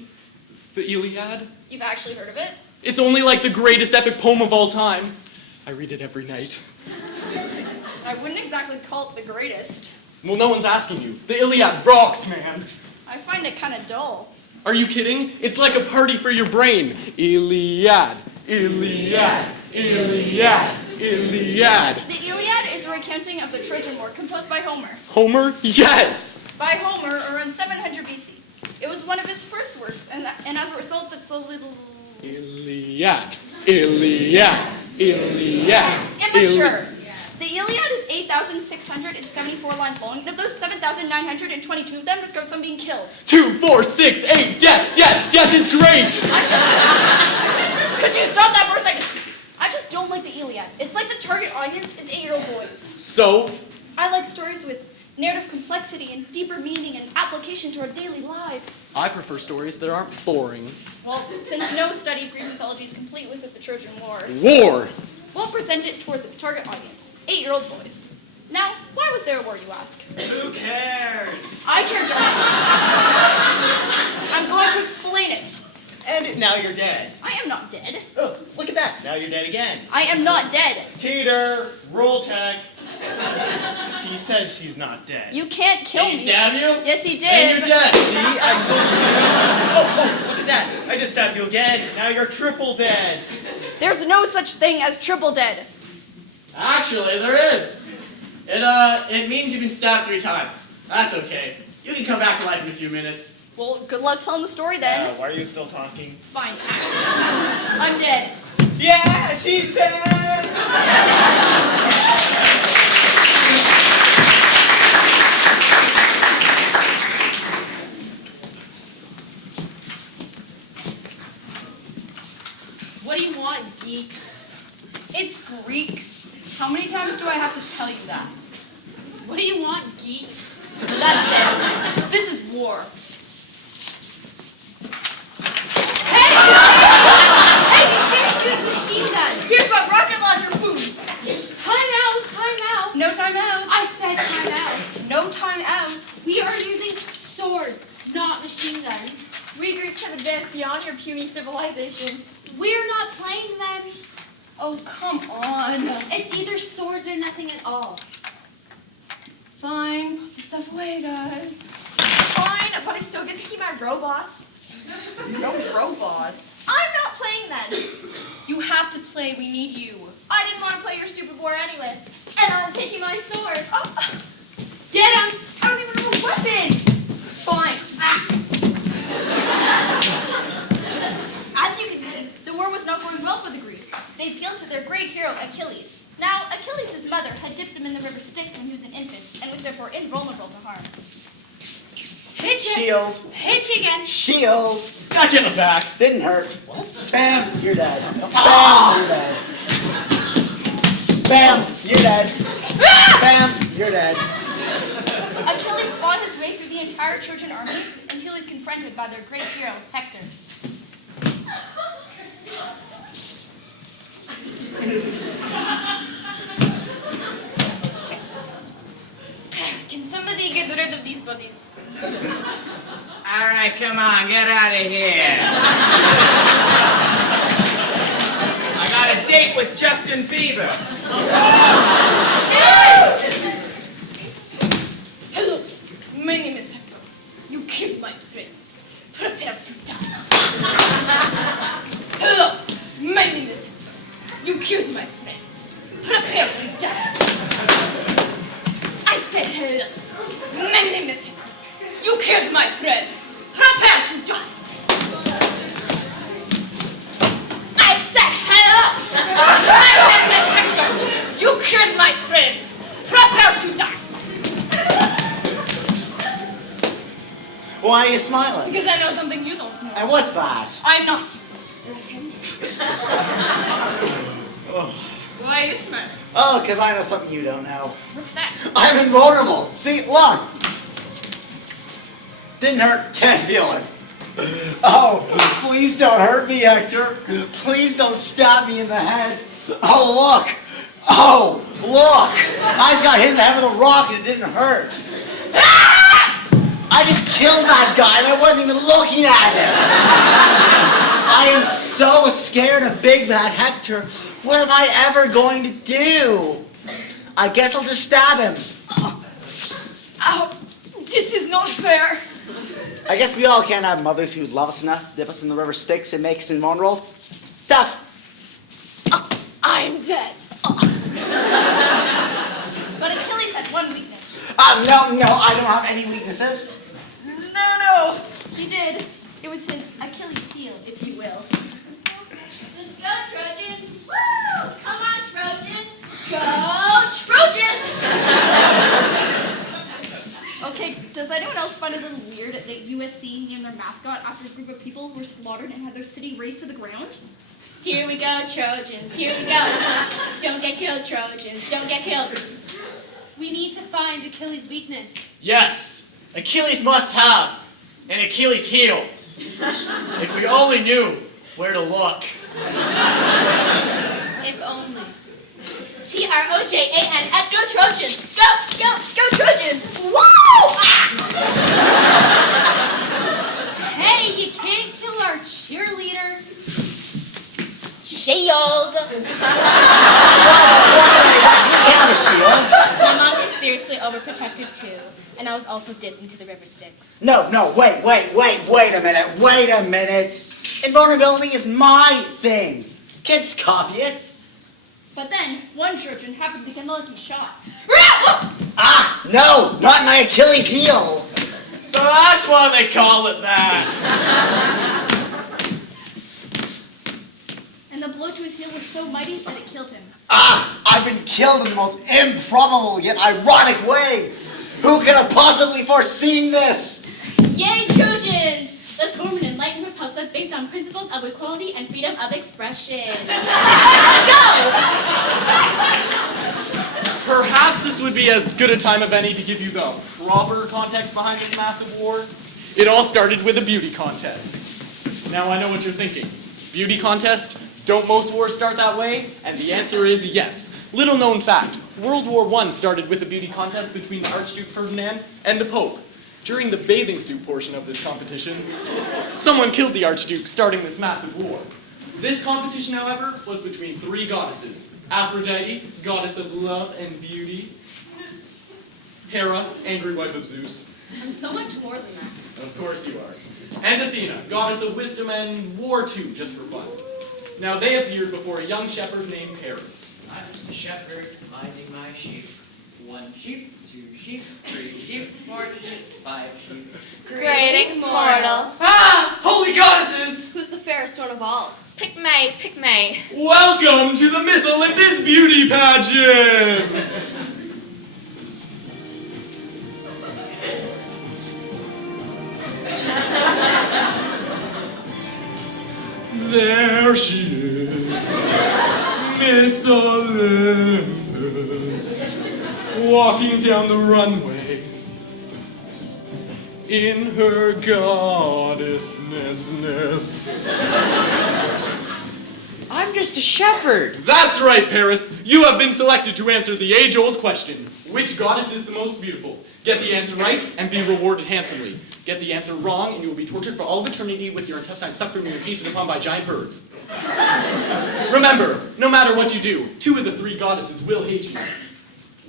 The Iliad? You've actually heard of it? It's only like the greatest epic poem of all time. I read it every night. I wouldn't exactly call it the greatest. Well, no one's asking you. The Iliad rocks, man. I find it kind of dull. Are you kidding? It's like a party for your brain. Iliad, Iliad, Iliad, Iliad. The Iliad is a recounting of the Trojan War composed by Homer. Homer? Yes! By Homer around 700 BC. It was one of his first works, and as a result, it's a little... Iliad, Iliad, Iliad. immature. The Iliad is 8,674 lines long, and of those 7,922 of them describe someone being killed. 2, 4, 6, 8, death, death, death is great! Could you stop that for a second? I just don't like the Iliad. It's like the target audience is 8-year-old boys. So? I like stories with narrative complexity and deeper meaning and application to our daily lives. I prefer stories that aren't boring. Well, since no study of Greek mythology is complete without the Trojan War, War! we'll present it towards its target audience, 8-year-old boys. Now, why was there a war, you ask? Who cares? I care, John. I'm going to explain it. And now you're dead. I am not dead. Oh, look at that. Now you're dead again. I am not dead. Cheater. Roll check. She said she's not dead. You can't kill me. Did he stab you? Yes, he did. And you're dead. See, I told you. Oh, look at that. I just stabbed you again. Now you're triple dead. There's no such thing as triple dead. Actually, there is. It means you've been stabbed 3 times. That's okay. You can come back to life in a few minutes. Well, good luck telling the story then. Why are you still talking? Fine. I'm dead. Yeah, she's dead! What do you want, geeks? It's Greeks. How many times do I have to tell you that? What do you want, geeks? That's it. This is war. civilization. We're not playing then. Oh, come on. It's either swords or nothing at all. Fine, put the stuff away, guys. Fine, but I still get to keep my robots. No robots. I'm not playing then. You have to play, we need you. I didn't want to play your stupid war anyway. And I'm taking my sword. Get him! I don't even have a weapon! Fine. As you can see, the war was not going well for the Greeks. They appealed to their great hero, Achilles. Now, Achilles' mother had dipped him in the river Styx when he was an infant, and was therefore invulnerable to harm. Hit you. Shield. Hit you again. Shield. Got you in the back. Didn't hurt. What? Bam, you're dead. Bam, you're dead. Bam, you're dead. Bam, you're dead. Achilles fought his way through the entire Trojan army until he was confronted by their great hero, Hector. Can somebody get rid of these buddies? All right, come on, get out of here. I got a date with Justin Bieber. Yes! Hello, my name is Hector. You killed my friends. Prepare to die. Hello, my name is Hector. You killed my friends. Prepare to die. I said hello. My name is Hector. You killed my friends. Prepare to die. I said hello. My name is Hector. You killed my friends. Prepare to die. Why are you smiling? Because I know something you don't know. And what's that? I'm not. Let him. Why are you smiling? Oh, because I know something you don't know. What's that? I'm invulnerable. See, look. Didn't hurt. Can't feel it. Oh, please don't hurt me, Hector. Please don't stab me in the head. Oh, look. Oh, look. I just got hit in the head with a rock and it didn't hurt. I just killed that guy and I wasn't even looking at him. I am so scared of Big Bad Hector. What am I ever going to do? I guess I'll just stab him. Ow. This is not fair. I guess we all can't have mothers who love us enough to dip us in the river Styx and make us invulnerable. Tough. I'm dead. But Achilles had one weakness. No, I don't have any weaknesses. No. He did. It was his Achilles heel, if you will. Let's go, Trojans. Woo! Come on, Trojans. Go, Trojans! Okay, does anyone else find it a little weird that USC named their mascot after a group of people who were slaughtered and had their city razed to the ground? Here we go, Trojans. Here we go. Don't get killed, Trojans. Don't get killed. We need to find Achilles' weakness. Yes, Achilles must have an Achilles heel. If we only knew where to look. If only. Trojans. Go Trojans. Go Trojans. Woo! Hey, you can't kill our cheerleader. Shield. My mom is seriously overprotective too, and I was also dipped into the river Styx. No, wait a minute. Invulnerability is my thing. Kids copy it. But then, one Trojan happened to get a lucky shot. No, not my Achilles heel. So that's why they call it that. And the blow to his heel was so mighty that it killed him. I've been killed in the most improbable yet ironic way. Who could have possibly foreseen this? Yay, Trojans! Let's form an enlightened republic based on principles of equality and freedom of expression. Go! Perhaps this would be as good a time of any to give you the proper context behind this massive war. It all started with a beauty contest. Now I know what you're thinking. Beauty contest? Don't most wars start that way? And the answer is yes. Little known fact, World War I started with a beauty contest between the Archduke Ferdinand and the Pope. During the bathing suit portion of this competition, someone killed the Archduke, starting this massive war. This competition, however, was between 3 goddesses. Aphrodite, goddess of love and beauty. Hera, angry wife of Zeus. I'm so much more than that. Of course you are. And Athena, goddess of wisdom and war too, just for fun. Now they appeared before a young shepherd named Paris. I'm just a shepherd minding my sheep. 1 sheep, 2 sheep, 3 sheep, 4 sheep, 5 sheep. Greetings, mortal. Ah! Holy goddesses! Who's the fairest one of all? Pick May, pick May. Welcome to the Miss Olympus Beauty Pageant! There she is, Miss Olympus, walking down the runway in her goddessness. I'm just a shepherd. That's right, Paris. You have been selected to answer the age-old question, which goddess is the most beautiful? Get the answer right and be rewarded handsomely. Get the answer wrong and you will be tortured for all of eternity with your intestines sucked from you and feasted upon by giant birds. Remember, no matter what you do, 2 of the 3 goddesses will hate you.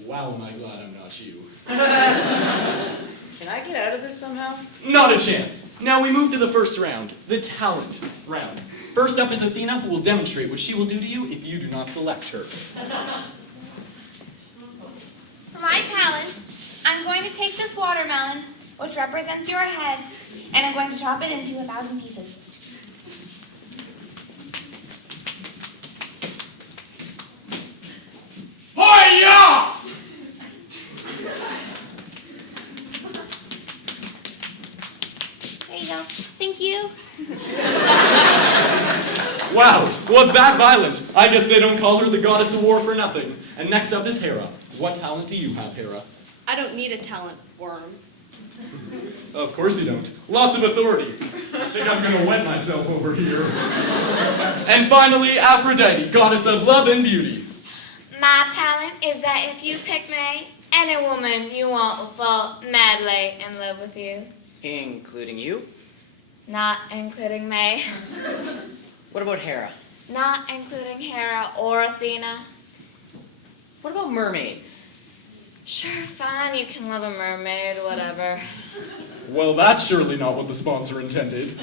Wow, am I glad I'm not you. Can I get out of this somehow? Not a chance. Now we move to the first round, the talent round. First up is Athena, who will demonstrate what she will do to you if you do not select her. For my talent, I'm going to take this watermelon, which represents your head, and I'm going to chop it into 1,000 pieces. Hi-ya! There you go. Thank you. Wow, was that violent? I guess they don't call her the goddess of war for nothing. And next up is Hera. What talent do you have, Hera? I don't need a talent, worm. Of course you don't. Lots of authority. I think I'm gonna wet myself over here. And finally, Aphrodite, goddess of love and beauty. My talent is that if you pick me, any woman you want will fall madly in love with you. Including you? Not including me. What about Hera? Not including Hera or Athena. What about mermaids? Sure, fine, you can love a mermaid, whatever. Well, that's surely not what the sponsor intended.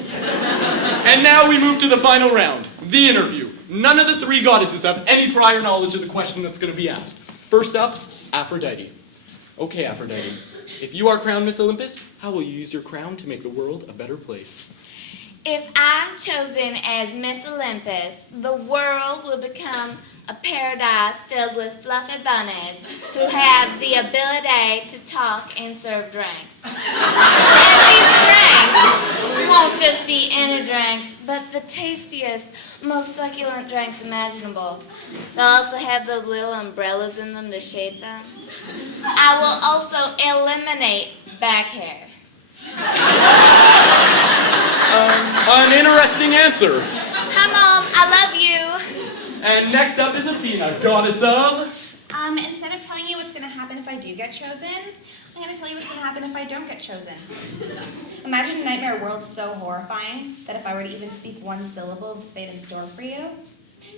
And now we move to the final round, the interview. None of the 3 goddesses have any prior knowledge of the question that's going to be asked. First up, Aphrodite. Okay, Aphrodite, if you are crowned Miss Olympus, how will you use your crown to make the world a better place? If I'm chosen as Miss Olympus, the world will become a paradise filled with fluffy bunnies who have the ability to talk and serve drinks. And these drinks won't just be any drinks, but the tastiest, most succulent drinks imaginable. They'll also have those little umbrellas in them to shade them. I will also eliminate back hair. An interesting answer. Hi, Mom. I love you. And next up is Athena, goddess of... Instead of telling you what's going to happen if I do get chosen, I'm going to tell you what's going to happen if I don't get chosen. Imagine a nightmare world so horrifying that if I were to even speak one syllable of the fate in store for you,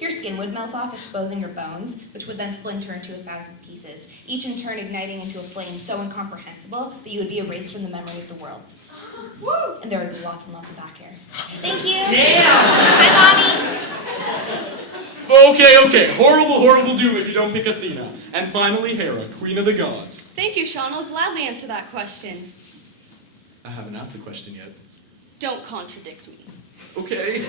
your skin would melt off, exposing your bones, which would then splinter into 1,000 pieces, each in turn igniting into a flame so incomprehensible that you would be erased from the memory of the world. Woo! And there would be lots and lots of back hair. Thank you. Damn! Bye, Mommy. Okay. Horrible doom if you don't pick Athena. And finally, Hera, queen of the gods. Thank you, Sean. I'll gladly answer that question. I haven't asked the question yet. Don't contradict me. Okay.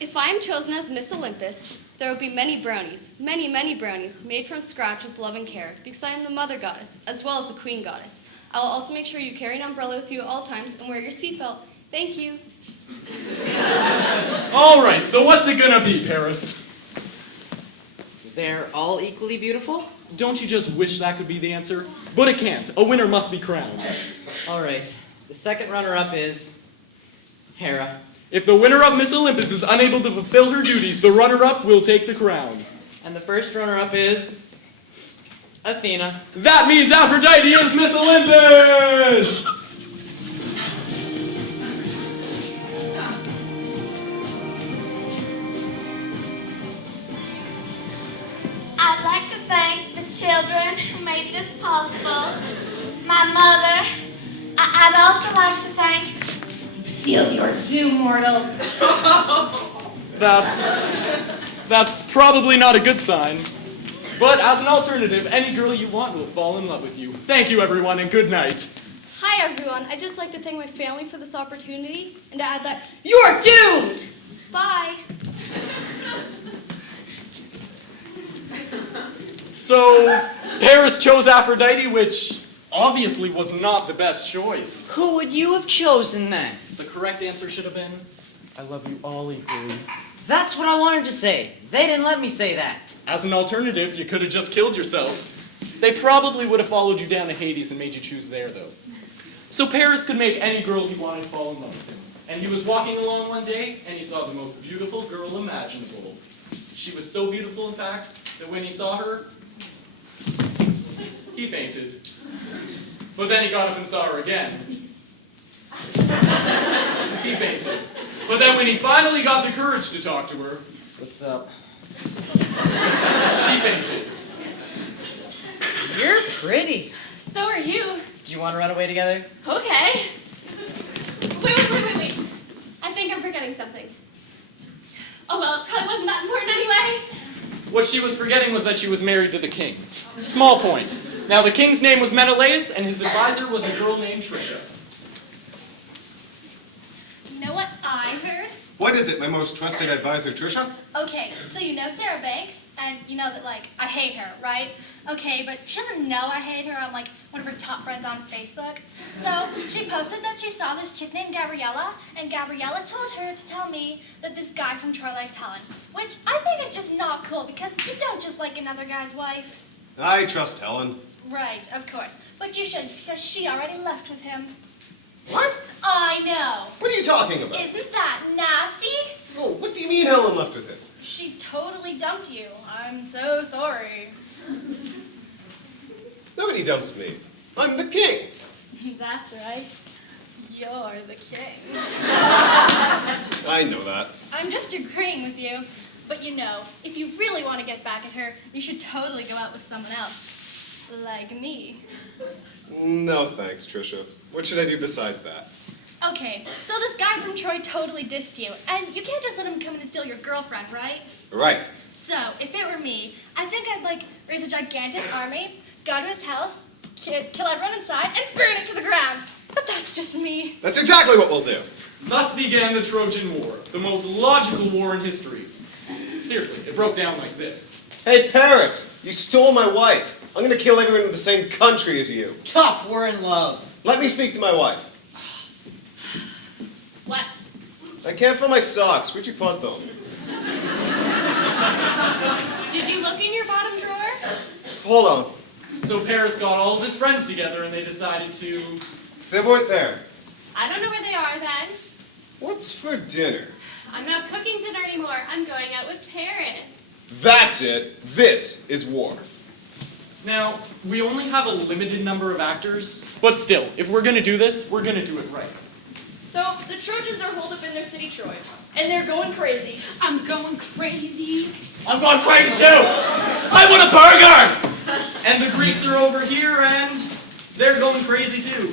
If I am chosen as Miss Olympus, there will be many brownies, many brownies, made from scratch with love and care, because I am the mother goddess, as well as the queen goddess. I will also make sure you carry an umbrella with you at all times and wear your seatbelt. Thank you. All right, so what's it gonna be, Paris? They're all equally beautiful? Don't you just wish that could be the answer? But it can't. A winner must be crowned. All right. The second runner-up is Hera. If the winner of Miss Olympus is unable to fulfill her duties, the runner-up will take the crown. And the first runner-up is Athena. That means Aphrodite is Miss Olympus! children who made this possible, my mother. I'd also like to thank... You've sealed your doom, mortal. That's probably not a good sign. But as an alternative, any girl you want will fall in love with you. Thank you, everyone, and good night. Hi, everyone. I'd just like to thank my family for this opportunity and to add that you're doomed! Bye. So, Paris chose Aphrodite, which obviously was not the best choice. Who would you have chosen then? The correct answer should have been, I love you all equally. That's what I wanted to say. They didn't let me say that. As an alternative, you could have just killed yourself. They probably would have followed you down to Hades and made you choose there, though. So Paris could make any girl he wanted fall in love with him. And he was walking along one day, and he saw the most beautiful girl imaginable. She was so beautiful, in fact, that when he saw her, he fainted. But then he got up and saw her again. He fainted. But then when he finally got the courage to talk to her... What's up? She fainted. You're pretty. So are you. Do you want to run away together? Okay. Wait. I think I'm forgetting something. Oh well, it probably wasn't that important anyway. What she was forgetting was that she was married to the king. Small point. Now, the king's name was Menelaus, and his advisor was a girl named Trisha. You know what I heard? What is it, my most trusted advisor, Trisha? Okay, so you know Sarah Banks, and you know that, like, I hate her, right? Okay, but she doesn't know I hate her. I'm, like, one of her top friends on Facebook. So she posted that she saw this chick named Gabriella, and Gabriella told her to tell me that this guy from Troy likes Helen, which I think is just not cool, because you don't just like another guy's wife. I trust Helen. Right, of course. But you should, because she already left with him. What? I know. What are you talking about? Isn't that nasty? Oh, what do you mean Helen left with him? She totally dumped you. I'm so sorry. Nobody dumps me. I'm the king. That's right. You're the king. I know that. I'm just agreeing with you. But you know, if you really want to get back at her, you should totally go out with someone else. Like me. No thanks, Trisha. What should I do besides that? Okay, so this guy from Troy totally dissed you, and you can't just let him come in and steal your girlfriend, right? Right. So, if it were me, I think I'd, like, raise a gigantic army, go to his house, kill everyone inside, and burn it to the ground. But that's just me. That's exactly what we'll do. Thus began the Trojan War, the most logical war in history. Seriously, it broke down like this. Hey, Paris, you stole my wife. I'm gonna kill everyone in the same country as you. Tough, we're in love. Let me speak to my wife. What? I can't find my socks. Where'd you put them? Did you look in your bottom drawer? Hold on. So Paris got all of his friends together and they decided to... They weren't there. I don't know where they are, then. What's for dinner? I'm not cooking dinner anymore. I'm going out with Paris. That's it. This is war. Now, we only have a limited number of actors, but still, if we're gonna do this, we're gonna do it right. So, the Trojans are holed up in their city, Troy, and they're going crazy. I'm going crazy. I'm going crazy too! I want a burger! And the Greeks are over here, and they're going crazy too.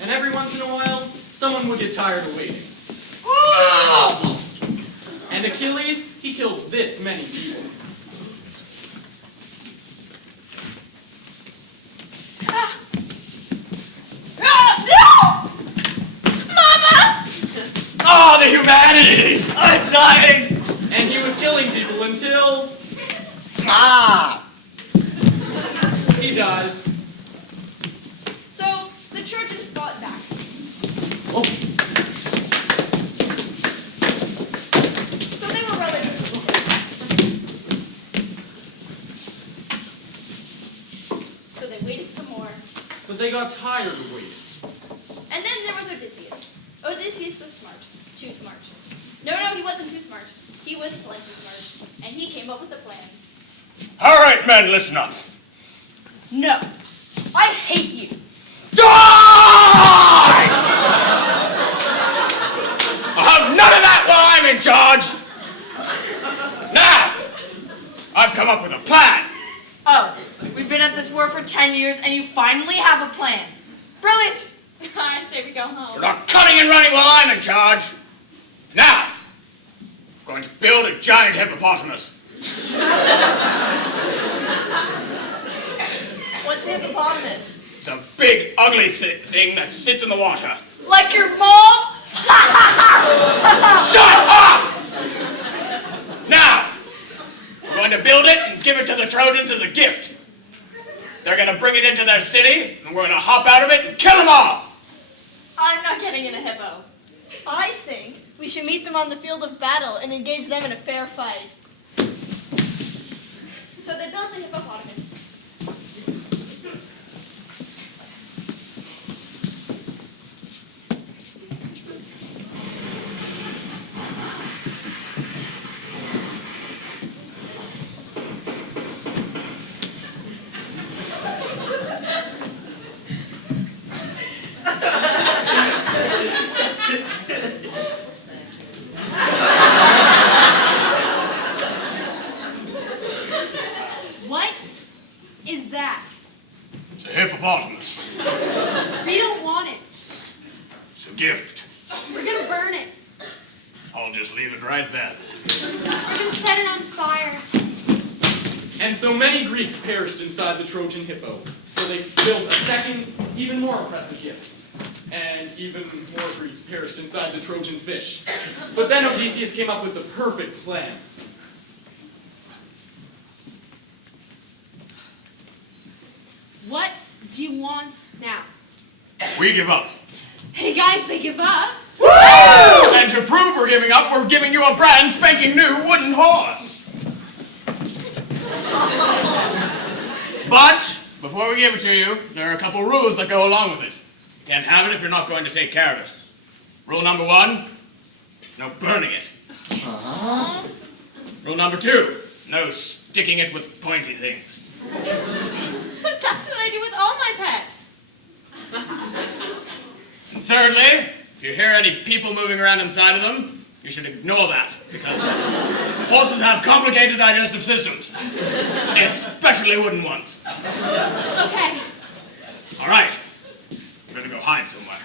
And every once in a while, someone would get tired of waiting. And Achilles, he killed this many people. No! Mama! Oh, the humanity! I'm dying! And he was killing people until... He dies. So, the Trojans fought back. So they were relatively So they waited some more. But they got tired of waiting. And then there was Odysseus. Odysseus was smart. Too smart. No, he wasn't too smart. He was plenty smart. And he came up with a plan. All right, men, listen up. No. I hate you. Die! I'll have none of that while I'm in charge. Now, I've come come up with a plan. Oh, we've been at this war for 10 years and you finally have a plan. Brilliant! I say we go home. We're not cutting and running while I'm in charge. Now, I'm going to build a giant hippopotamus. What's a hippopotamus? It's a big, ugly thing that sits in the water. Like your mom? Shut up! Now, we're going to build it and give it to the Trojans as a gift. They're going to bring it into their city, and we're going to hop out of it and kill them all. I'm not getting in a hippo. I think we should meet them on the field of battle and engage them in a fair fight. So they built a hippopotamus. What is that? It's a hippopotamus. We don't want it. It's a gift. We're gonna burn it. I'll just leave it right then. We're gonna set it on fire. And so many Greeks perished inside the Trojan hippo, so they built a second, even more impressive gift. And even more Greeks perished inside the Trojan fish. But then Odysseus came up with the perfect plan. What do you want now? We give up. Hey guys, they give up. Woo! And to prove we're giving up, we're giving you a brand spanking new wooden horse. But, before we give it to you, there are a couple rules that go along with it. You can't have it if you're not going to take care of it. Rule number 1, no burning it. Rule number 2, no sticking it with pointy things. That's what I do with all my pets. And thirdly, if you hear any people moving around inside of them, you should ignore that, because horses have complicated digestive systems, especially wooden ones. Okay. All right, I'm gonna go hide somewhere.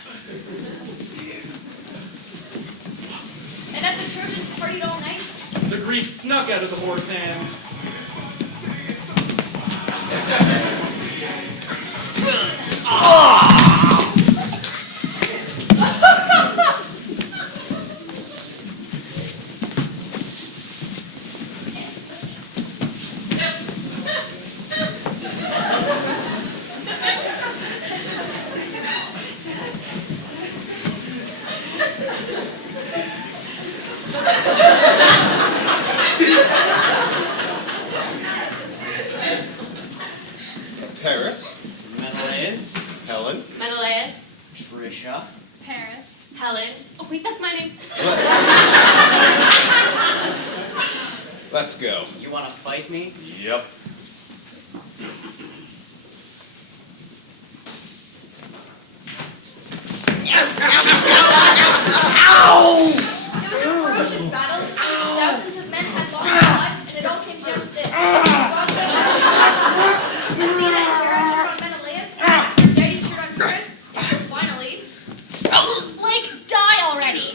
And as the Trojans partied all night, The Greeks snuck out of the horse and... Paris, Menelaus, Helen, Menelaus, Trisha. Paris. Helen. Oh wait, that's my name. let's go. You want to fight me? Yep. It was a ferocious battle. Thousands of men had lost their lives, and it all came down to this. Athena and Hera cheered on Menelaus, and Aphrodite cheered on Paris, until finally, like, die already.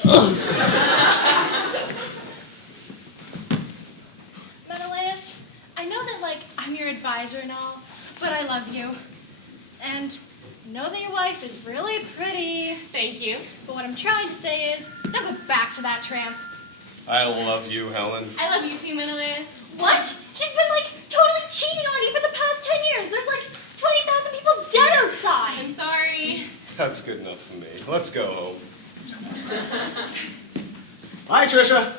Menelaus, I know that, like, I'm your advisor and all, but I love you. And I know that your wife is really pretty. Thank you. But what I'm trying to say is, don't go back to that tramp. I love you, Helen. I love you too, Menelaus. What? She's been, like, totally cheating on you for the past 10 years. There's, like, 20,000 people dead outside. I'm sorry. That's good enough for me. Let's go home. Bye, Trisha.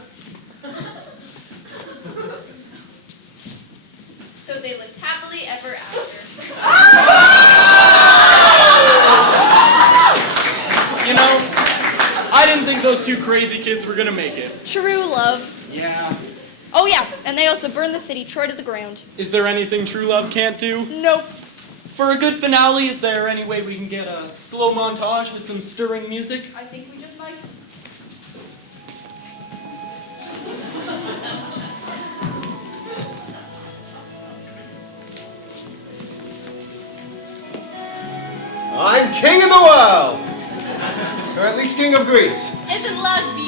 So they lived happily ever after. You know, I didn't think those two crazy kids were gonna make it. True love. Yeah. Oh yeah, and they also burned the city Troy to the ground. Is there anything true love can't do? Nope. For a good finale, is there any way we can get a slow montage with some stirring music? I think we just might. am king of the world! Or at least king of Greece. Isn't love beautiful?